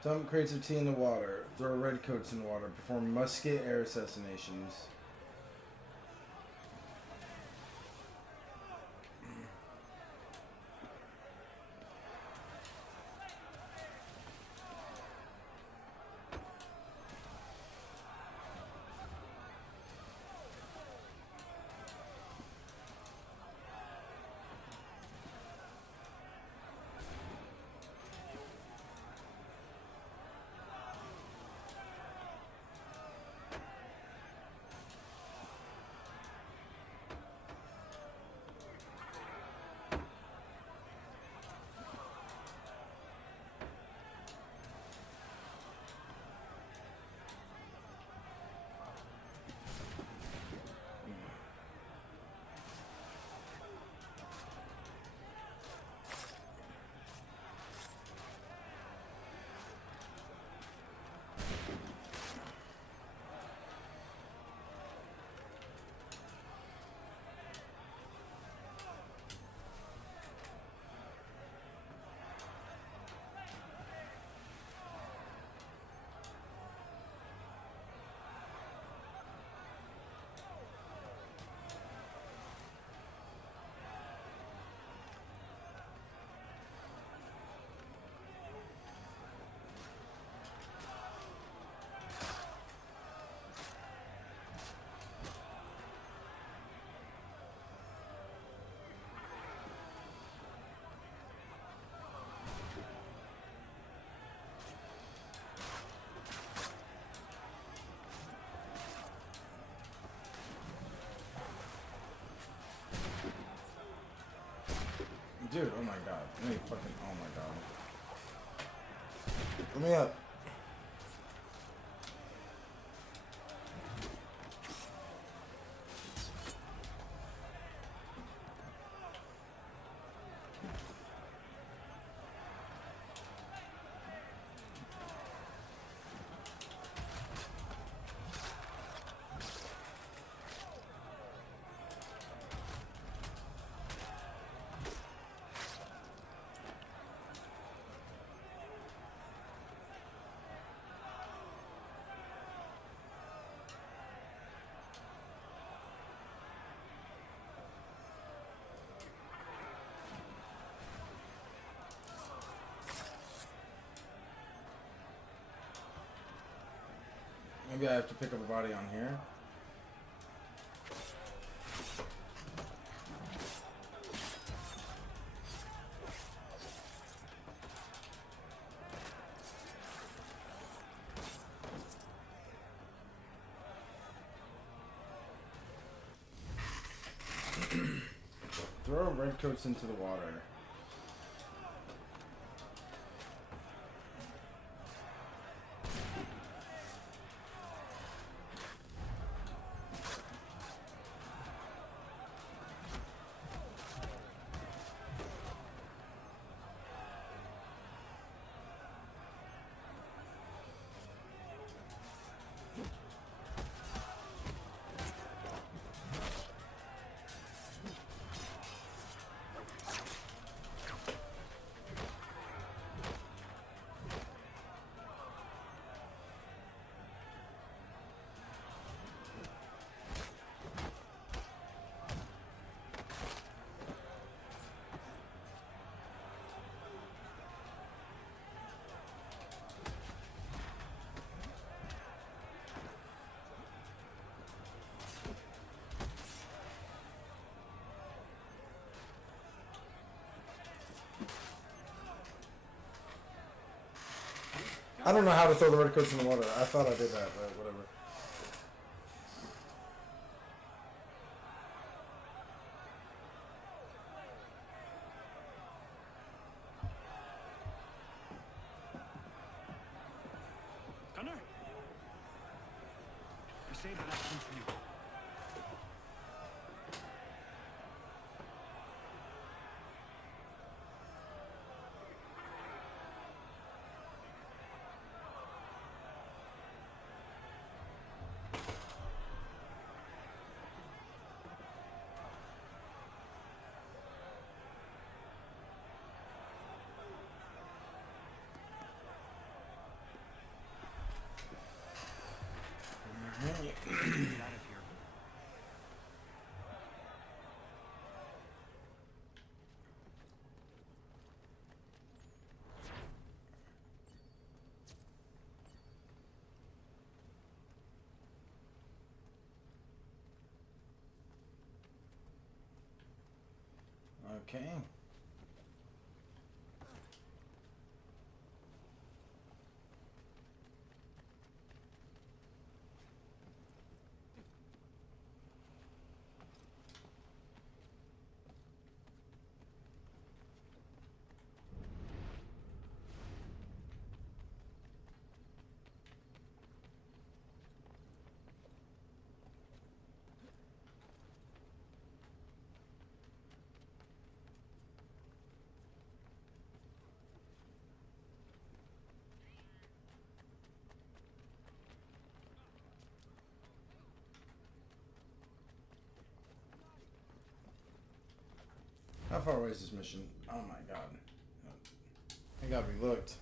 Dump crates of tea in the water. Throw redcoats in the water. Perform musket air assassinations. Let me fucking. Oh my god. Let me up. Maybe I have to pick up a body on here. Throw redcoats into the water. I don't know how to throw the redcoats in the water. I thought I did that, but whatever. Gunnar? You say that action for you. Get out of here. Okay. How far away is this mission? Oh my god. I gotta be looked.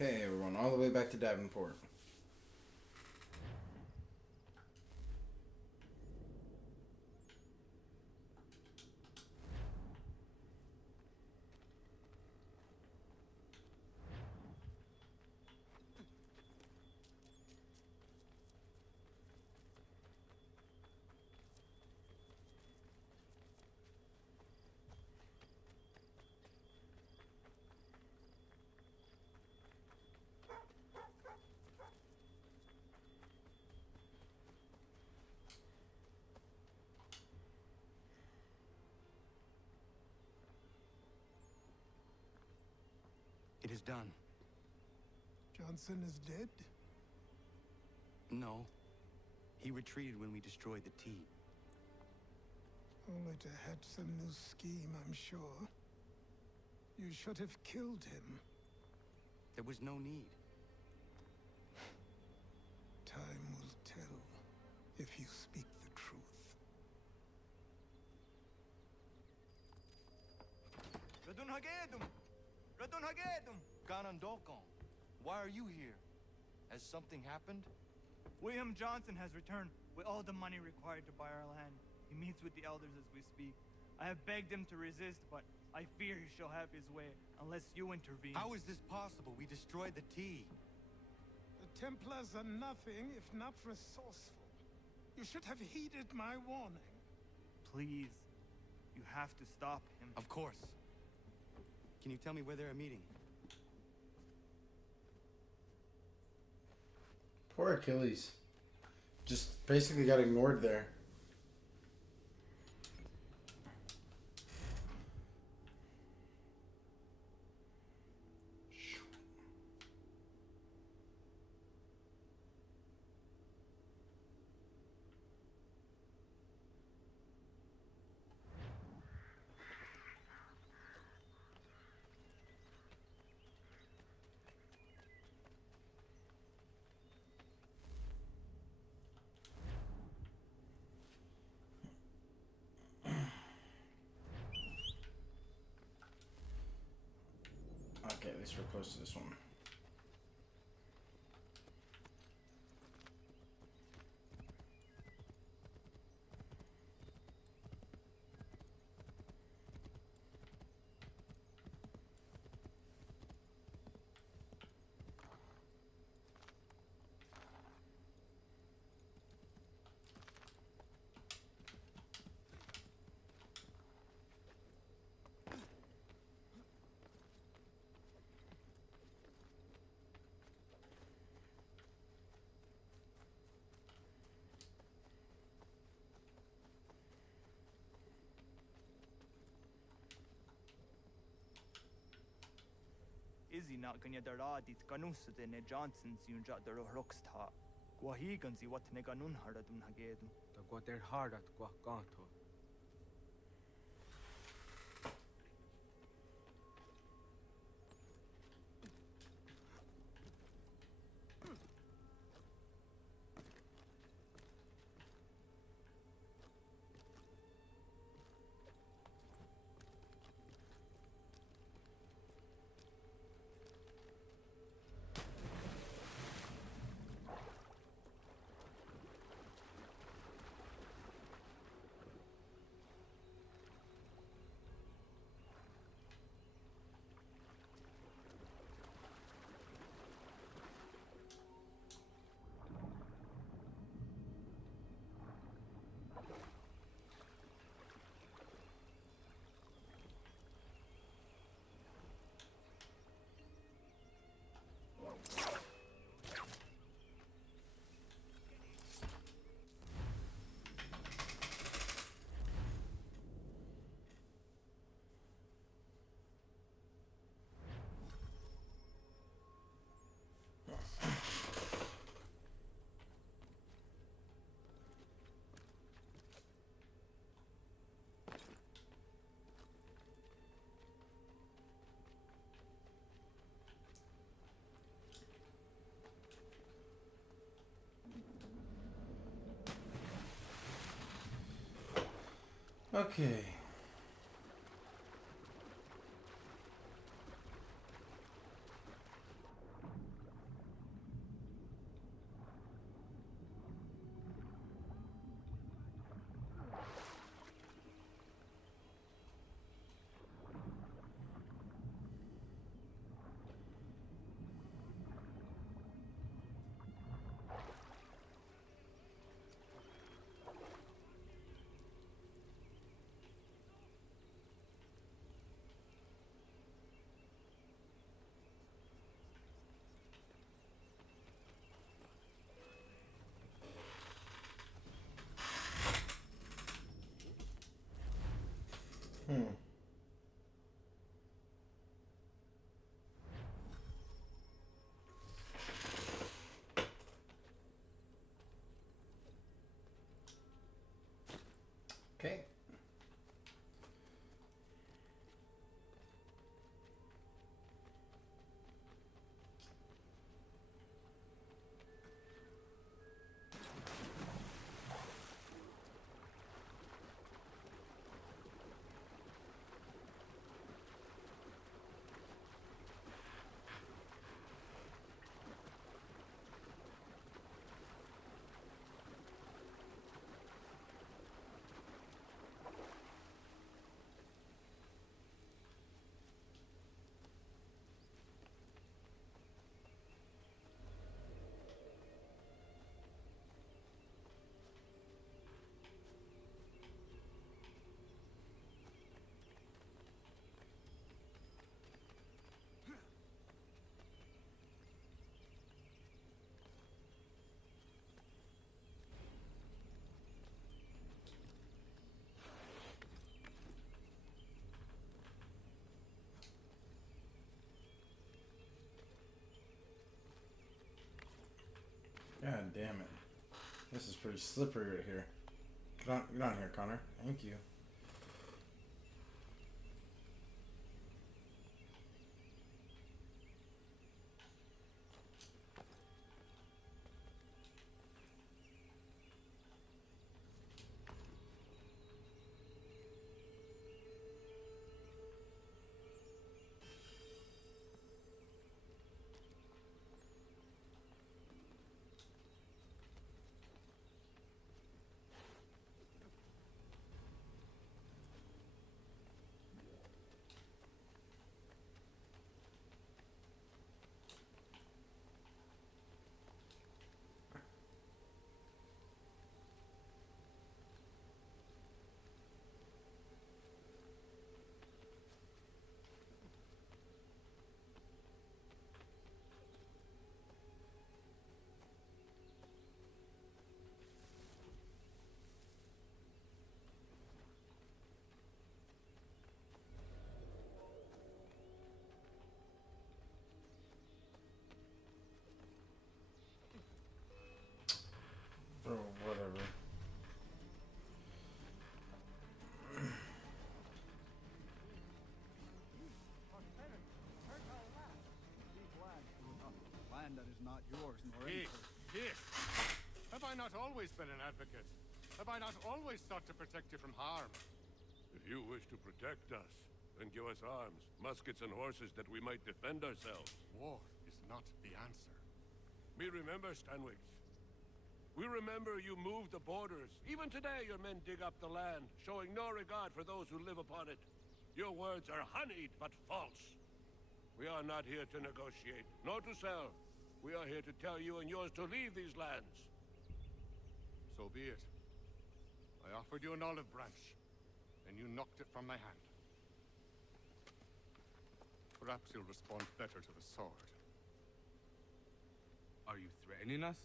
Okay, we're going all the way back to Davenport. It is done. Johnson is dead? No. He retreated when we destroyed the T. Only to hatch some new scheme, I'm sure. You should have killed him. There was no need. Time will tell if you speak the truth. Radun Hagedum! Radun Hagedum! Ganondokon, why are you here? Has something happened? William Johnson has returned with all the money required to buy our land. He meets with the elders as we speak. I have begged him to resist, but I fear he shall have his way unless you intervene. How is this possible? We destroyed the T. The Templars are nothing if not resourceful. You should have heeded my warning. Please, you have to stop him. Of course. Can you tell me where they're meeting? Poor Achilles. Just basically got ignored there. Okay, at least we're close to this one. Izzy not gonna daradi tkanusa de ne Johnson's yunja daro rocksta. Guahiganzi what ne ganun haradun hagedum. The goter harat guakanto. Okay. Okay. God damn it. This is pretty slippery right here. Get on here, Connor. Thank you. Or whatever. Land that is not yours nor Yes, anything. yes. Have I not always been an advocate? Have I not always sought to protect you from harm? If you wish to protect us, then give us arms, muskets and horses that we might defend ourselves. War is not the answer. We remember, Stanwix. We remember you moved the borders. Even today your men dig up the land, showing no regard for those who live upon it. Your words are honeyed, but false. We are not here to negotiate, nor to sell. We are here to tell you and yours to leave these lands. So be it. I offered you an olive branch, and you knocked it from my hand. Perhaps you'll respond better to the sword. Are you threatening us?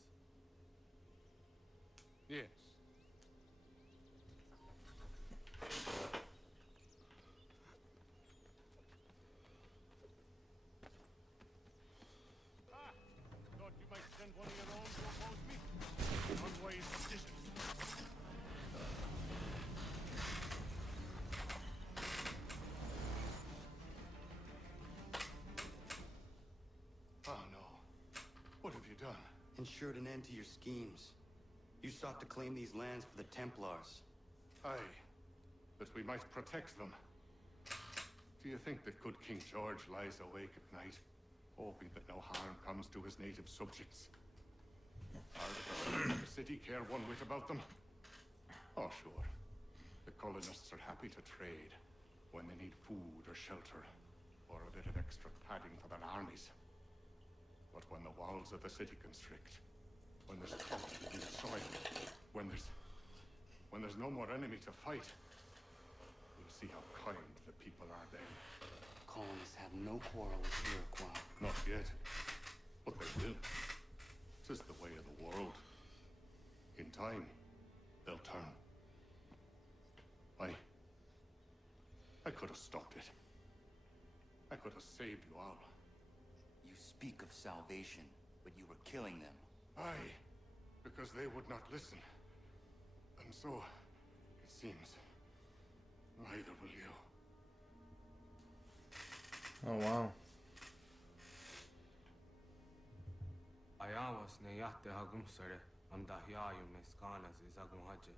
Yes. Thought you might send one of your own to oppose me? Unwise decision. Oh no. What have you done? Ensured an end to your schemes. You sought to claim these lands for the Templars. Aye, that we might protect them. Do you think that good King George lies awake at night, hoping that no harm comes to his native subjects? Or does the city care one whit about them? Oh, sure. The colonists are happy to trade when they need food or shelter, or a bit of extra padding for their armies. But when the walls of the city constrict, when there's property in the soil, when there's no more enemy to fight, you'll see how kind the people are then. Colonists have no quarrel with Iroquois. Not yet, but they will. 'Tis the way of the world. In time, they'll turn. I could have stopped it. I could have saved you all. You speak of salvation, but you were killing them. Aye, because they would not listen. And so, it seems. Neither will you. Oh wow. Ayawas ne yahte hagum sare anda hiayu meskanas izagum haje.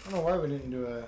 I don't know why we didn't do a...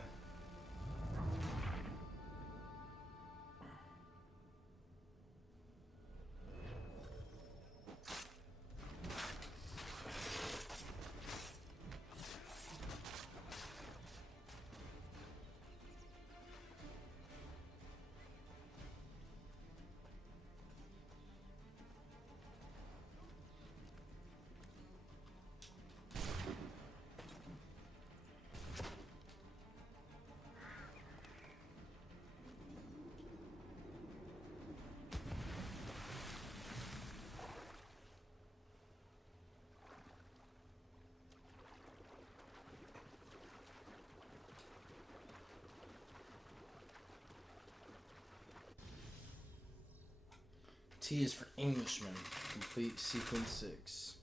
T is for Englishman. Complete sequence 6.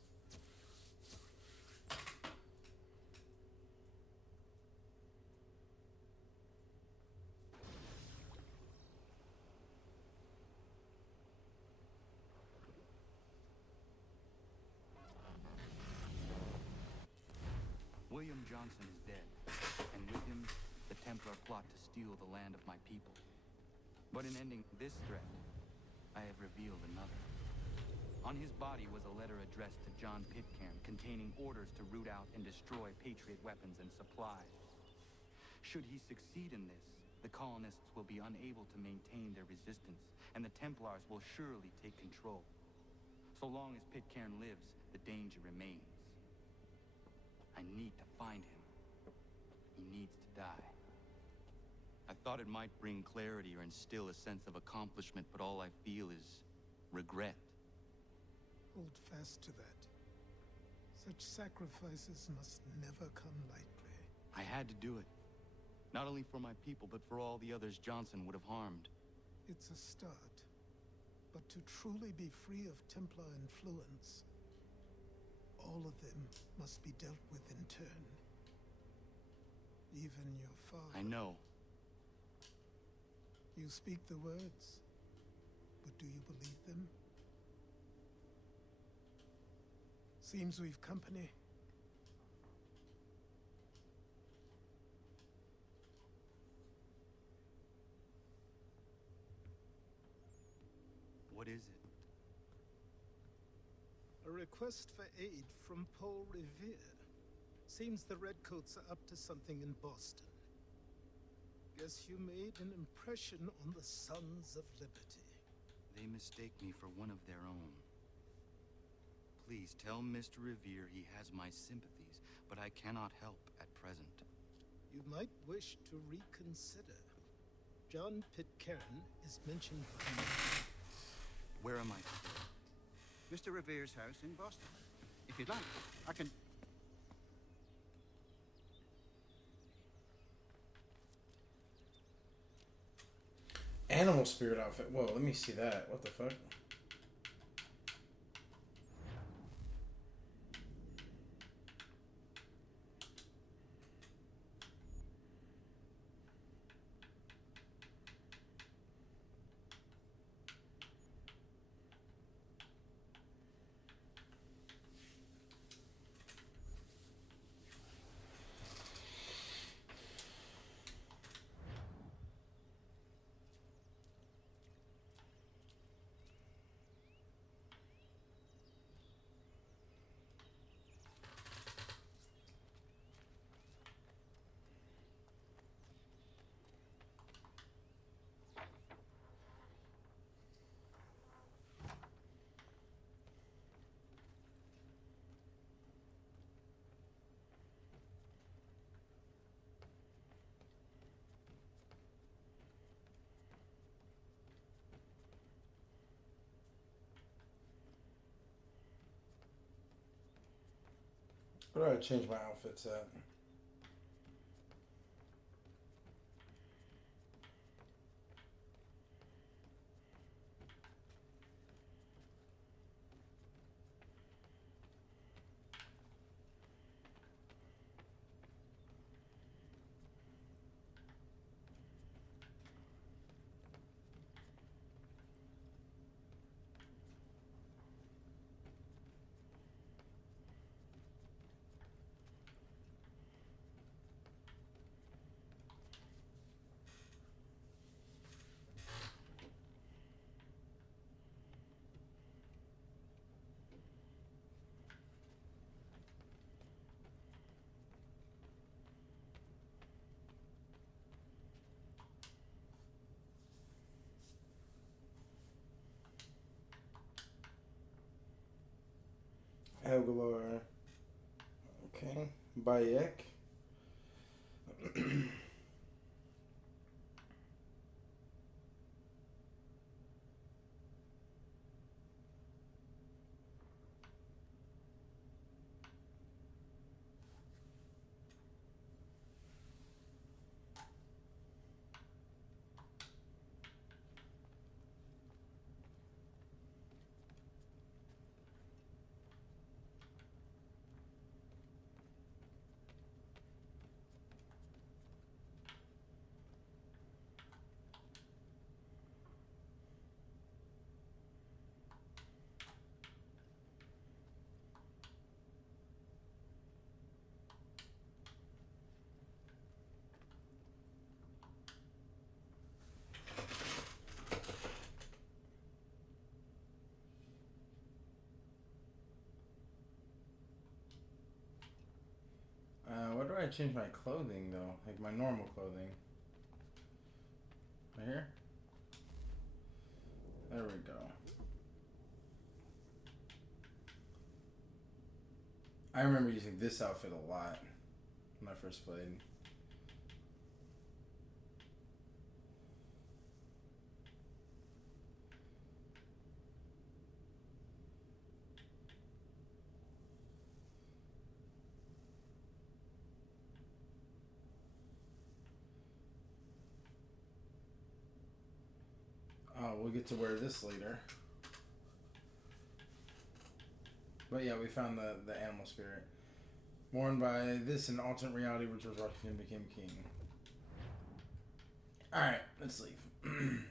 William Johnson is dead, and with him, the Templar plot to steal the land of my people. But in ending this threat, I have revealed another. On his body was a letter addressed to John Pitcairn containing orders to root out and destroy Patriot weapons and supplies. Should he succeed in this, the colonists will be unable to maintain their resistance, and the Templars will surely take control. So long as Pitcairn lives, the danger remains. I need to find him. He needs to die. I thought it might bring clarity or instill a sense of accomplishment, but all I feel is regret. Hold fast to that. Such sacrifices must never come lightly. I had to do it. Not only for my people, but for all the others Johnson would have harmed. It's a start. But to truly be free of Templar influence, all of them must be dealt with in turn. Even your father. I know. You speak the words, but do you believe them? Seems we've company. What is it? A request for aid from Paul Revere. Seems the Redcoats are up to something in Boston. Guess you made an impression on the Sons of Liberty. They mistake me for one of their own. Please tell Mr. Revere he has my sympathies, but I cannot help at present. You might wish to reconsider. John Pitcairn is mentioned by name. Where am I? Mr. Revere's house in Boston. If you'd like, I can... Animal spirit outfit. Whoa, let me see that. What the fuck? Where do I change my outfits at? Helgalor. Okay. Bayek. Where do I change my clothing though? Like my normal clothing. Right here? There we go. I remember using this outfit a lot when I first played. Oh, we'll get to wear this later. But yeah, we found the animal spirit. Worn by this in alternate reality, which was Washington became king. Alright, let's leave.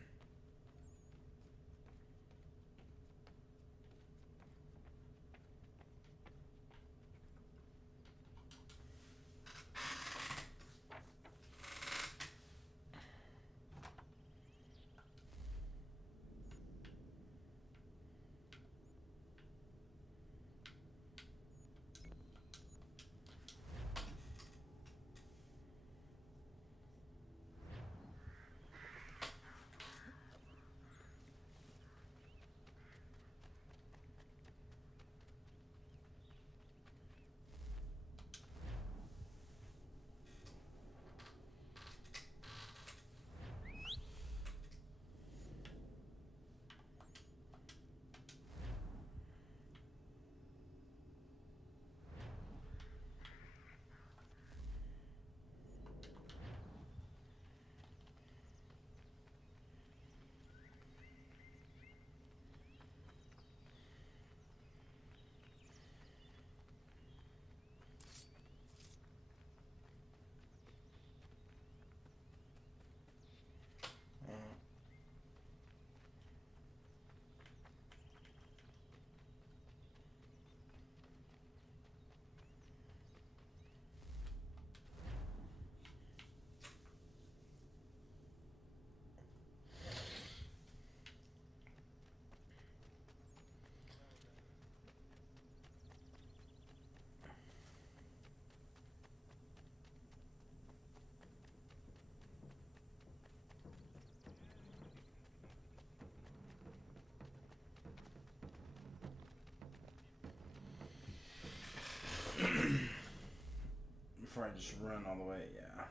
Before I just run all the way, yeah.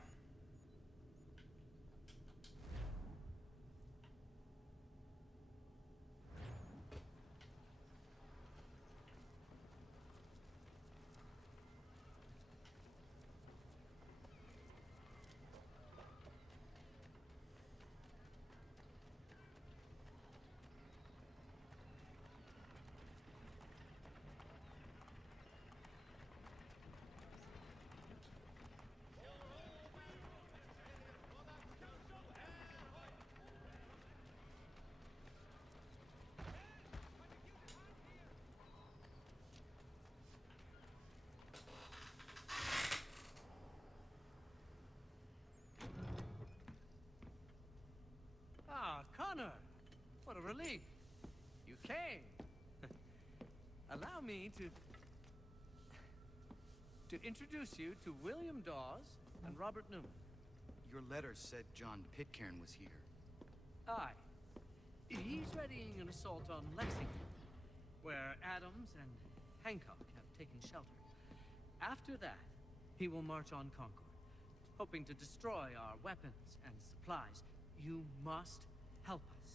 relief. You came. Allow me to introduce you to William Dawes and Robert Newman. Your letter said John Pitcairn was here. Aye. He's readying an assault on Lexington, where Adams and Hancock have taken shelter. After that, he will march on Concord, hoping to destroy our weapons and supplies. You must help us.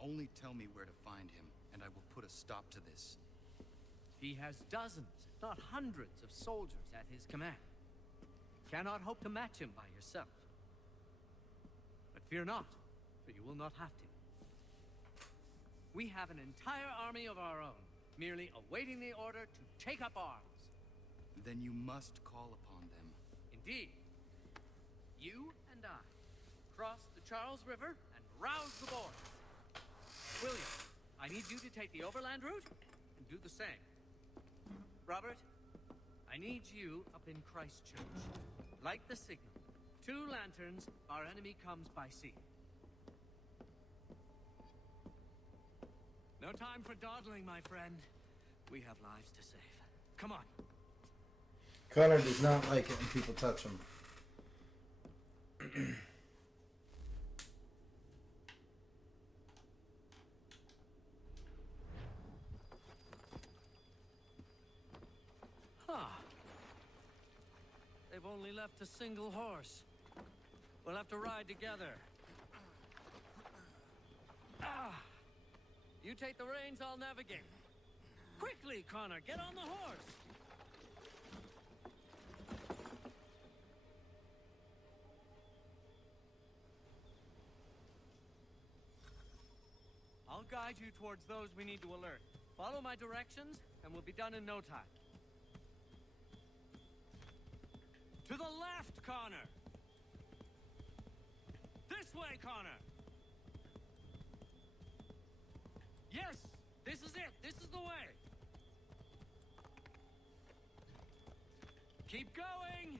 Only tell me where to find him, and I will put a stop to this. He has dozens, if not hundreds, of soldiers at his command. Cannot hope to match him by yourself. But fear not, for you will not have to. We have an entire army of our own, merely awaiting the order to take up arms. Then you must call upon them. Indeed. You and I cross the Charles River and rouse the boys. William, I need you to take the overland route and do the same. Robert, I need you up in Christchurch. Light the signal. 2 lanterns, our enemy comes by sea. No time for dawdling, my friend. We have lives to save. Come on. Connor does not like it when people touch him. They've only left a single horse. We'll have to ride together. You take the reins, I'll navigate. Quickly, Connor, get on the horse! I'll guide you towards those we need to alert. Follow my directions, and we'll be done in no time. To the left, Connor! This way, Connor! Yes! This is it! This is the way! Keep going!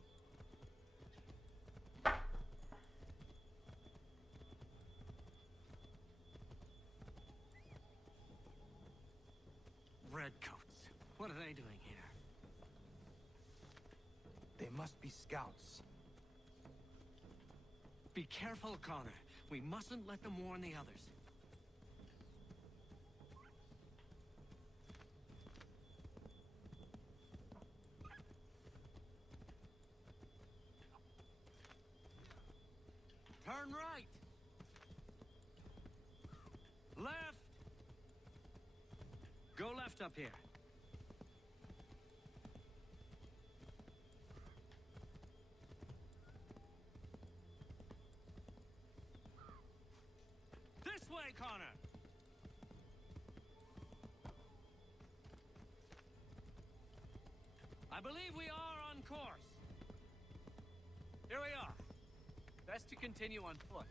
Redcoats. What are they doing here? They must be scouts. Be careful, Connor. We mustn't let them warn the others. Turn right. Left. Go left up here. This way, Connor. I believe we are on course. Here we are. Best to continue on foot.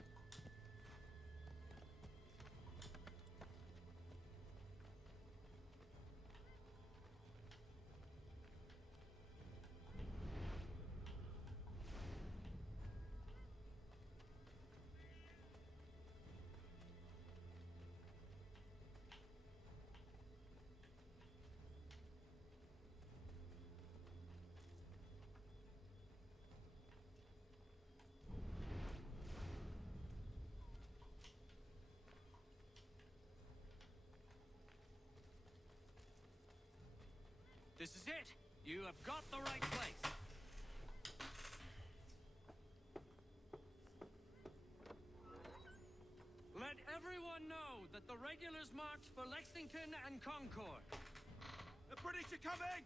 This is it. You have got the right place. Let everyone know that the regulars march for Lexington and Concord. The British are coming!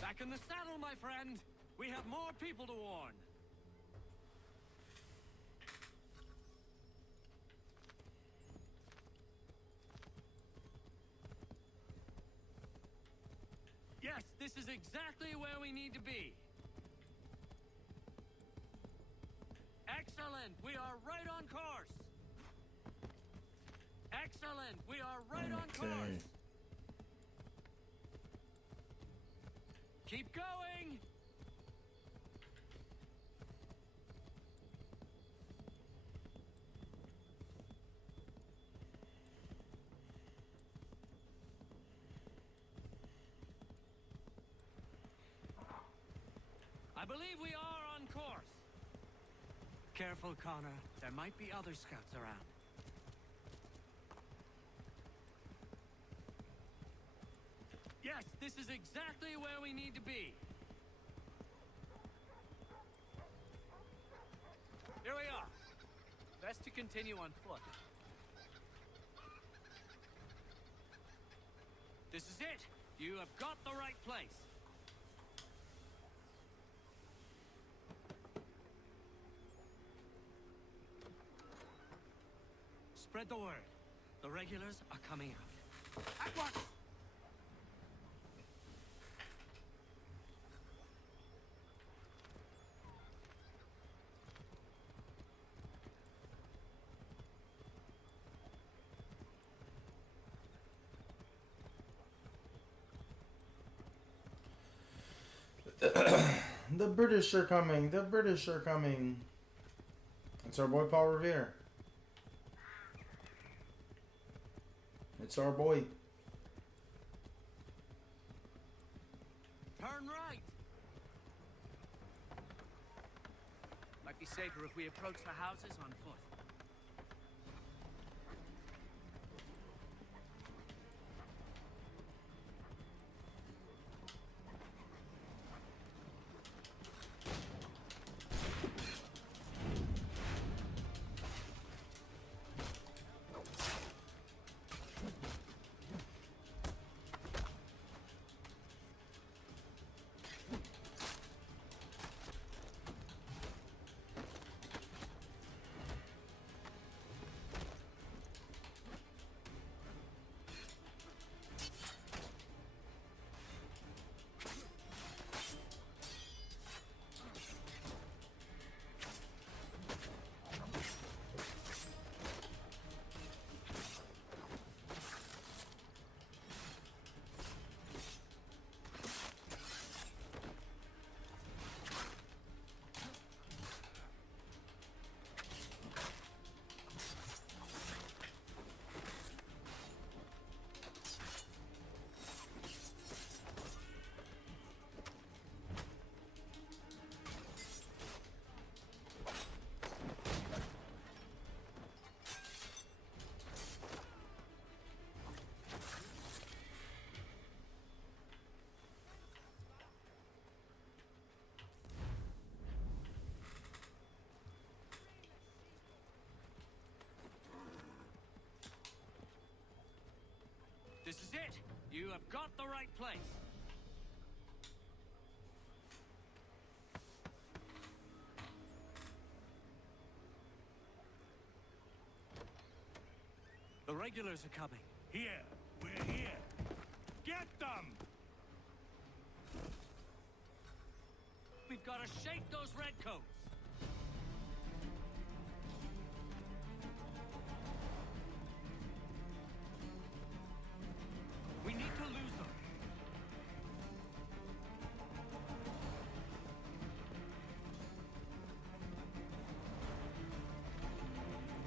Back in the saddle, my friend. We have more people to warn. Yes, this is exactly where we need to be. Excellent! We are right on course! Excellent! We are right on course! Keep going! I believe we are on course. Careful, Connor. There might be other scouts around. Yes, this is exactly where we need to be. Here we are. Best to continue on foot. This is it. You have got the right place. Spread the word. The regulars are coming out. At once! The British are coming. The British are coming. It's our boy Paul Revere. It's our boy. Turn right. Might be safer if we approach the houses on foot. This is it. You have got the right place. The regulars are coming. Here. We're here. Get them! We've got to shake those redcoats. We need to lose them.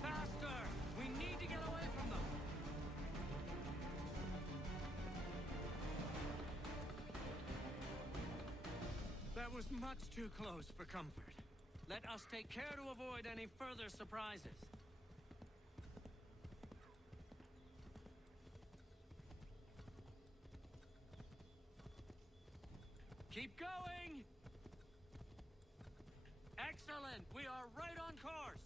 Faster! We need to get away from them. That was much too close for comfort. Let us take care to avoid any further surprises. Keep going! Excellent! We are right on course!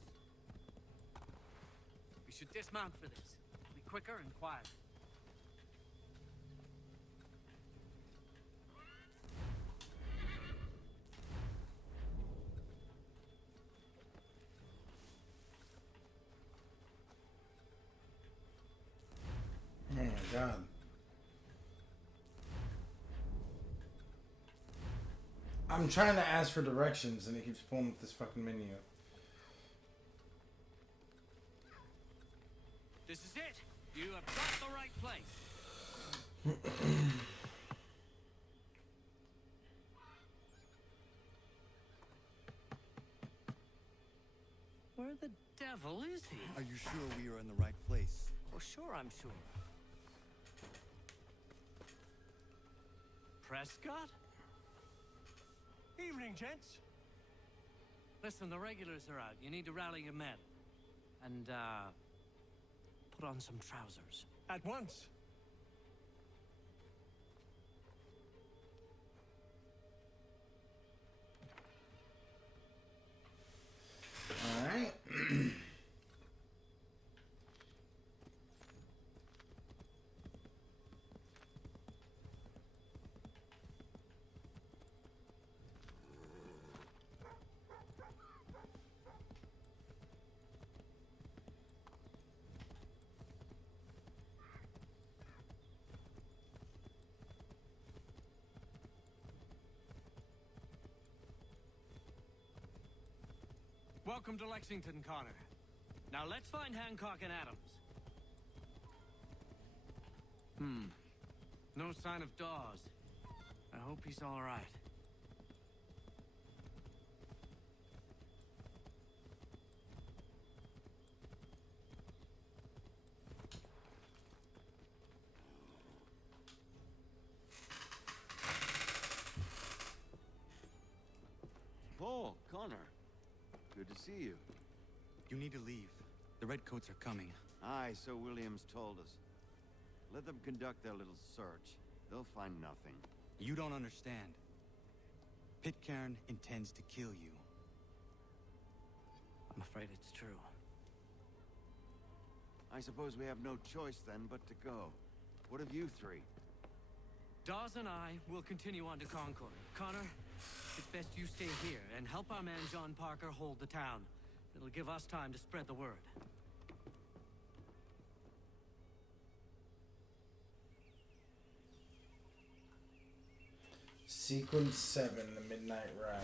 We should dismount for this. It'll be quicker and quieter. Oh my god. I'm trying to ask for directions and it keeps pulling up this fucking menu. This is it! You have got the right place! Where the devil is he? Are you sure we are in the right place? Oh, sure, I'm sure. Prescott? Evening, gents. Listen, the regulars are out. You need to rally your men. And, put on some trousers. At once. All right. Welcome to Lexington, Connor. Now let's find Hancock and Adams. No sign of Dawes. I hope he's all right. Paul, Connor. Good to see you. You need to leave. The Redcoats are coming. Aye, so Williams told us. Let them conduct their little search. They'll find nothing. You don't understand. Pitcairn intends to kill you. I'm afraid it's true. I suppose we have no choice then but to go. What of you three? Dawes and I will continue on to Concord. Connor, it's best you stay here and help our man John Parker hold the town. It'll give us time to spread the word. Sequence 7, the Midnight Ride.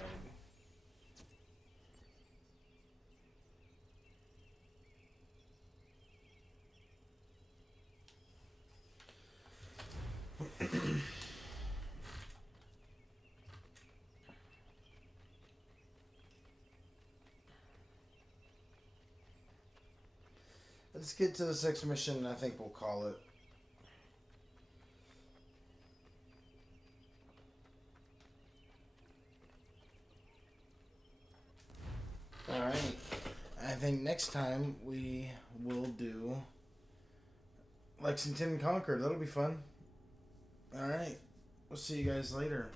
Let's get to this next mission, and I think we'll call it. Alright. I think next time we will do Lexington Concord. That'll be fun. Alright. We'll see you guys later.